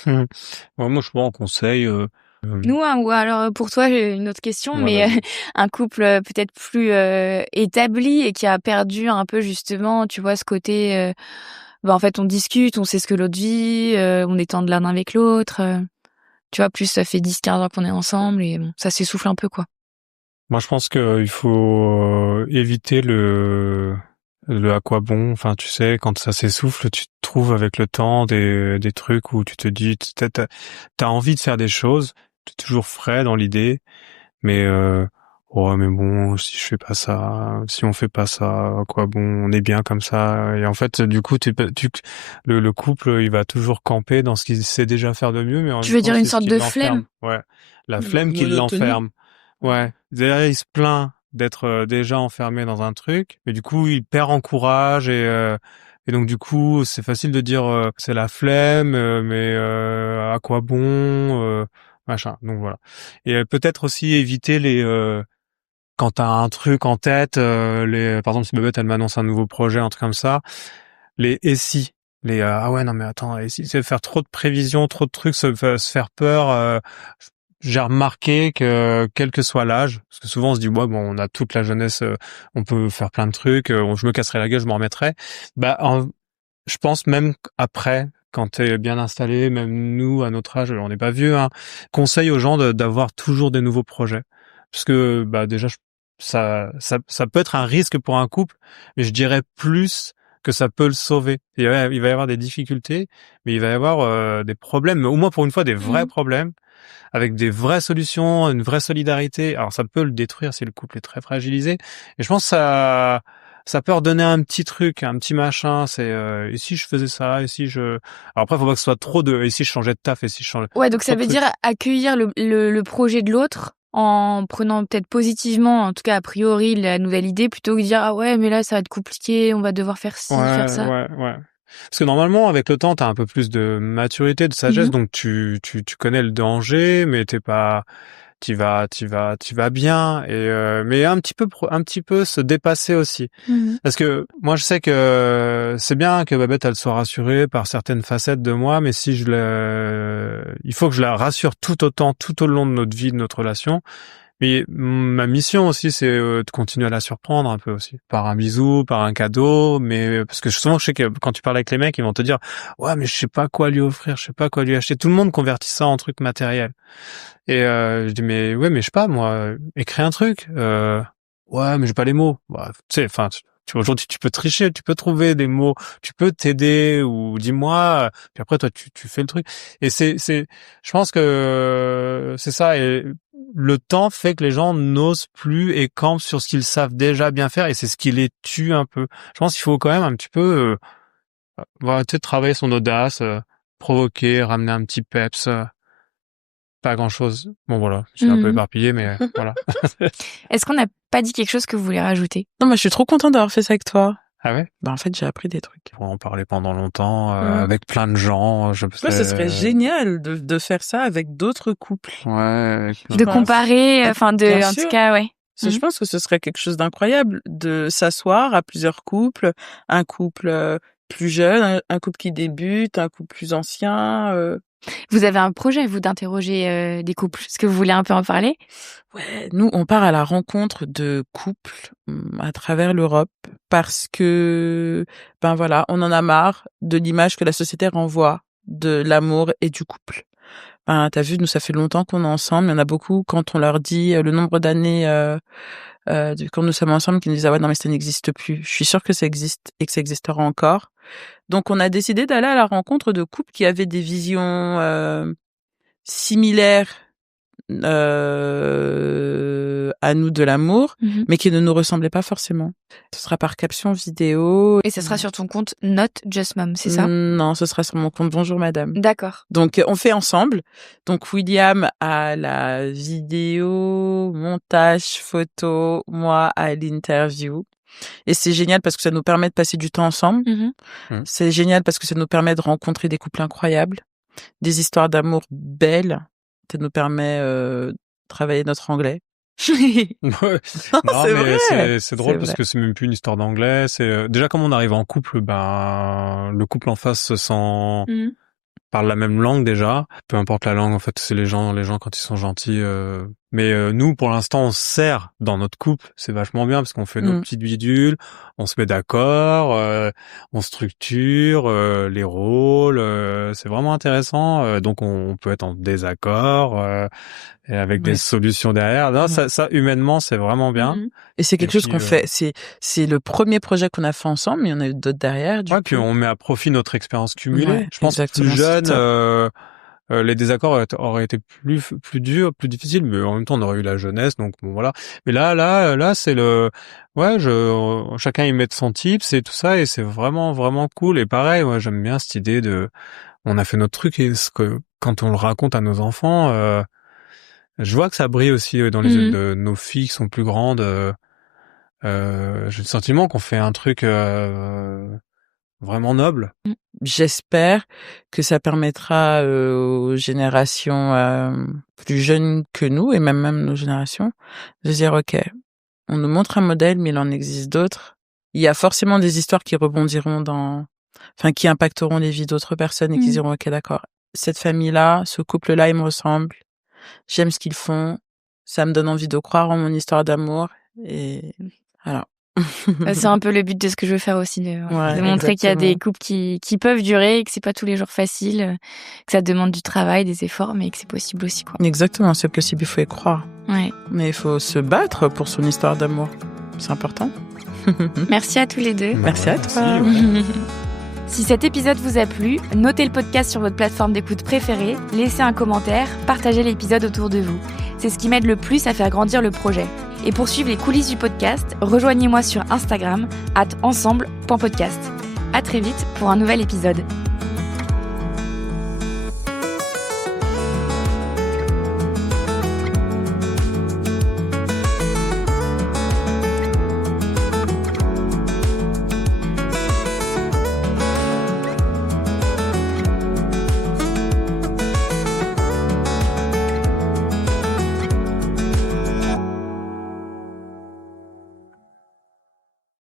Ouais, moi, je prends en conseil. Nous, ou alors pour toi, j'ai une autre question, Ouais, mais vas-y. un couple peut-être plus établi et qui a perdu un peu justement, tu vois, ce côté, en fait, on discute, on sait ce que l'autre vit, on est tendre l'un avec l'autre. Tu vois, plus ça fait 10-15 ans qu'on est ensemble et bon, ça s'essouffle un peu, quoi. Moi, je pense qu'il faut éviter le à quoi bon. Enfin, tu sais, quand ça s'essouffle, tu te trouves avec le temps des trucs où tu te dis, t'as envie de faire des choses, t'es toujours frais dans l'idée, mais ouais, mais bon, si je fais pas ça, si on fait pas ça, à quoi bon, on est bien comme ça. Et en fait, du coup, le couple, il va toujours camper dans ce qu'il sait déjà faire de mieux, mais en Tu même veux temps, dire une c'est ce sorte qui de flemme? l'enferme. Ouais, la La flemme qui monotonie. l'enferme. Ouais, derrière il se plaint d'être déjà enfermé dans un truc, mais du coup il perd en courage et donc du coup c'est facile de dire c'est la flemme, mais à quoi bon, machin. Donc voilà. Et peut-être aussi éviter quand t'as un truc en tête, par exemple si Babette elle m'annonce un nouveau projet, un truc comme ça, les et si, ah ouais non mais attends et si, c'est faire trop de prévisions, trop de trucs, se faire peur. J'ai remarqué que quel que soit l'âge, parce que souvent on se dit ouais bon on a toute la jeunesse, on peut faire plein de trucs, je me casserai la gueule, je m'en remettrai. Bah je pense même après, quand t'es bien installé, même nous à notre âge, on n'est pas vieux, hein, conseille aux gens d'avoir toujours des nouveaux projets, parce que bah déjà ça peut être un risque pour un couple, mais je dirais plus que ça peut le sauver. Il va y avoir des difficultés, mais il va y avoir des problèmes, mais au moins pour une fois des vrais Mmh. problèmes avec des vraies solutions, une vraie solidarité. Alors ça peut le détruire si le couple est très fragilisé. Et je pense que ça peut redonner un petit truc, un petit machin. C'est et si je faisais ça, et si je. Alors après, faut pas que ce soit trop de. Et si je changeais de taf, et si je changeais Ouais, donc trop ça de veut dire trucs. accueillir le projet de l'autre en prenant peut-être positivement, en tout cas a priori, la nouvelle idée, plutôt que de dire ah ouais, mais là ça va être compliqué, on va devoir faire ci, faire Ouais, ça. ouais, ouais. Parce que normalement, avec le temps, t'as un peu plus de maturité, de sagesse, Mhm. donc tu connais le danger, mais t'es pas, tu vas bien, et mais un petit peu se dépasser aussi. Mhm. Parce que moi, je sais que c'est bien que Babette, elle soit rassurée par certaines facettes de moi, mais si il faut que je la rassure tout autant, tout au long de notre vie, de notre relation. Mais ma mission aussi, c'est de continuer à la surprendre un peu aussi, par un bisou, par un cadeau, mais parce que souvent, je sais que quand tu parles avec les mecs, ils vont te dire, ouais, mais je sais pas quoi lui offrir, je sais pas quoi lui acheter. Tout le monde convertit ça en truc matériel. Et je dis, mais ouais, mais je sais pas, moi, écris un truc. Ouais, mais j'ai pas les mots. Bah, tu sais, enfin, Tu vois, aujourd'hui, tu peux tricher, tu peux trouver des mots, tu peux t'aider ou dis-moi, puis après, toi, tu fais le truc. Et je pense que c'est ça. Et le temps fait que les gens n'osent plus et campent sur ce qu'ils savent déjà bien faire et c'est ce qui les tue un peu. Je pense qu'il faut quand même un petit peu, voilà, tu sais, travailler son audace, provoquer, ramener un petit peps, pas grand-chose. Bon, voilà, je suis un peu éparpillé, mais voilà. Est-ce qu'on n'a pas dit quelque chose que vous voulez rajouter? Non, moi, je suis trop contente d'avoir fait ça avec toi. Ah ouais? En fait, j'ai appris des trucs. On pourrait en parler pendant longtemps, avec plein de gens. Ouais, ce serait génial de faire ça avec d'autres couples. Ouais. De comparer, en tout cas, ouais. Je pense que ce serait quelque chose d'incroyable de s'asseoir à plusieurs couples, un couple plus jeune, un couple qui débute, un couple plus ancien. Vous avez un projet, vous, d'interroger des couples. Est-ce que vous voulez un peu en parler? Ouais, nous, on part à la rencontre de couples à travers l'Europe parce que, voilà, on en a marre de l'image que la société renvoie de l'amour et du couple. T'as vu, nous, ça fait longtemps qu'on est ensemble. Il y en a beaucoup, quand on leur dit le nombre d'années quand nous sommes ensemble, qui nous disent « Ah ouais, non, mais ça n'existe plus. » Je suis sûre que ça existe et que ça existera encore. Donc, on a décidé d'aller à la rencontre de couples qui avaient des visions similaires à nous de l'amour, mais qui ne nous ressemblaient pas forcément. Ce sera par caption vidéo. Et ça sera sur ton compte Not Just Mom, c'est ça? Non, ce sera sur mon compte Bonjour Madame. D'accord. Donc, on fait ensemble. Donc, William a la vidéo, montage, photo, moi à l'interview. Et c'est génial parce que ça nous permet de passer du temps ensemble. C'est génial parce que ça nous permet de rencontrer des couples incroyables, des histoires d'amour belles. Ça nous permet de travailler notre anglais. Non, mais c'est drôle parce que c'est même plus une histoire d'anglais. C'est déjà comme on arrive en couple, le couple en face se sent parle la même langue déjà. Peu importe la langue, en fait, c'est les gens quand ils sont gentils. Mais nous, pour l'instant, on se sert dans notre couple. C'est vachement bien parce qu'on fait nos petites bidules, on se met d'accord, on structure les rôles. C'est vraiment intéressant. Donc, on peut être en désaccord et avec des solutions derrière. Non, ça humainement, c'est vraiment bien. Et c'est quelque chose qu'on fait. C'est le premier projet qu'on a fait ensemble, mais il y en a eu d'autres derrière. Puis on met à profit notre expérience cumulée. Ouais, je pense que plus jeune, les désaccords auraient été plus durs, plus difficiles, mais en même temps on aurait eu la jeunesse, donc bon voilà. Mais là c'est chacun y met de son type, c'est tout ça et c'est vraiment vraiment cool. Et pareil, moi j'aime bien cette idée on a fait notre truc et quand on le raconte à nos enfants, je vois que ça brille aussi dans les yeux de nos filles qui sont plus grandes. J'ai le sentiment qu'on fait un truc vraiment noble. J'espère que ça permettra aux générations plus jeunes que nous, et même nos générations, de dire ok, on nous montre un modèle, mais il en existe d'autres. Il y a forcément des histoires qui rebondiront qui impacteront les vies d'autres personnes et qui diront ok, d'accord, cette famille-là, ce couple-là, il me ressemble. J'aime ce qu'ils font. Ça me donne envie de croire en mon histoire d'amour. Et voilà. C'est un peu le but de ce que je veux faire aussi, de montrer qu'il y a des couples qui peuvent durer, et que c'est pas tous les jours facile, que ça demande du travail, des efforts, mais que c'est possible aussi, quoi. Exactement, c'est possible, il faut y croire. Ouais. Mais il faut se battre pour son histoire d'amour. C'est important. Merci à tous les deux. Merci à toi. Si cet épisode vous a plu, notez le podcast sur votre plateforme d'écoute préférée, laissez un commentaire, partagez l'épisode autour de vous. C'est ce qui m'aide le plus à faire grandir le projet. Et pour suivre les coulisses du podcast, rejoignez-moi sur Instagram @ensemble.podcast. À très vite pour un nouvel épisode.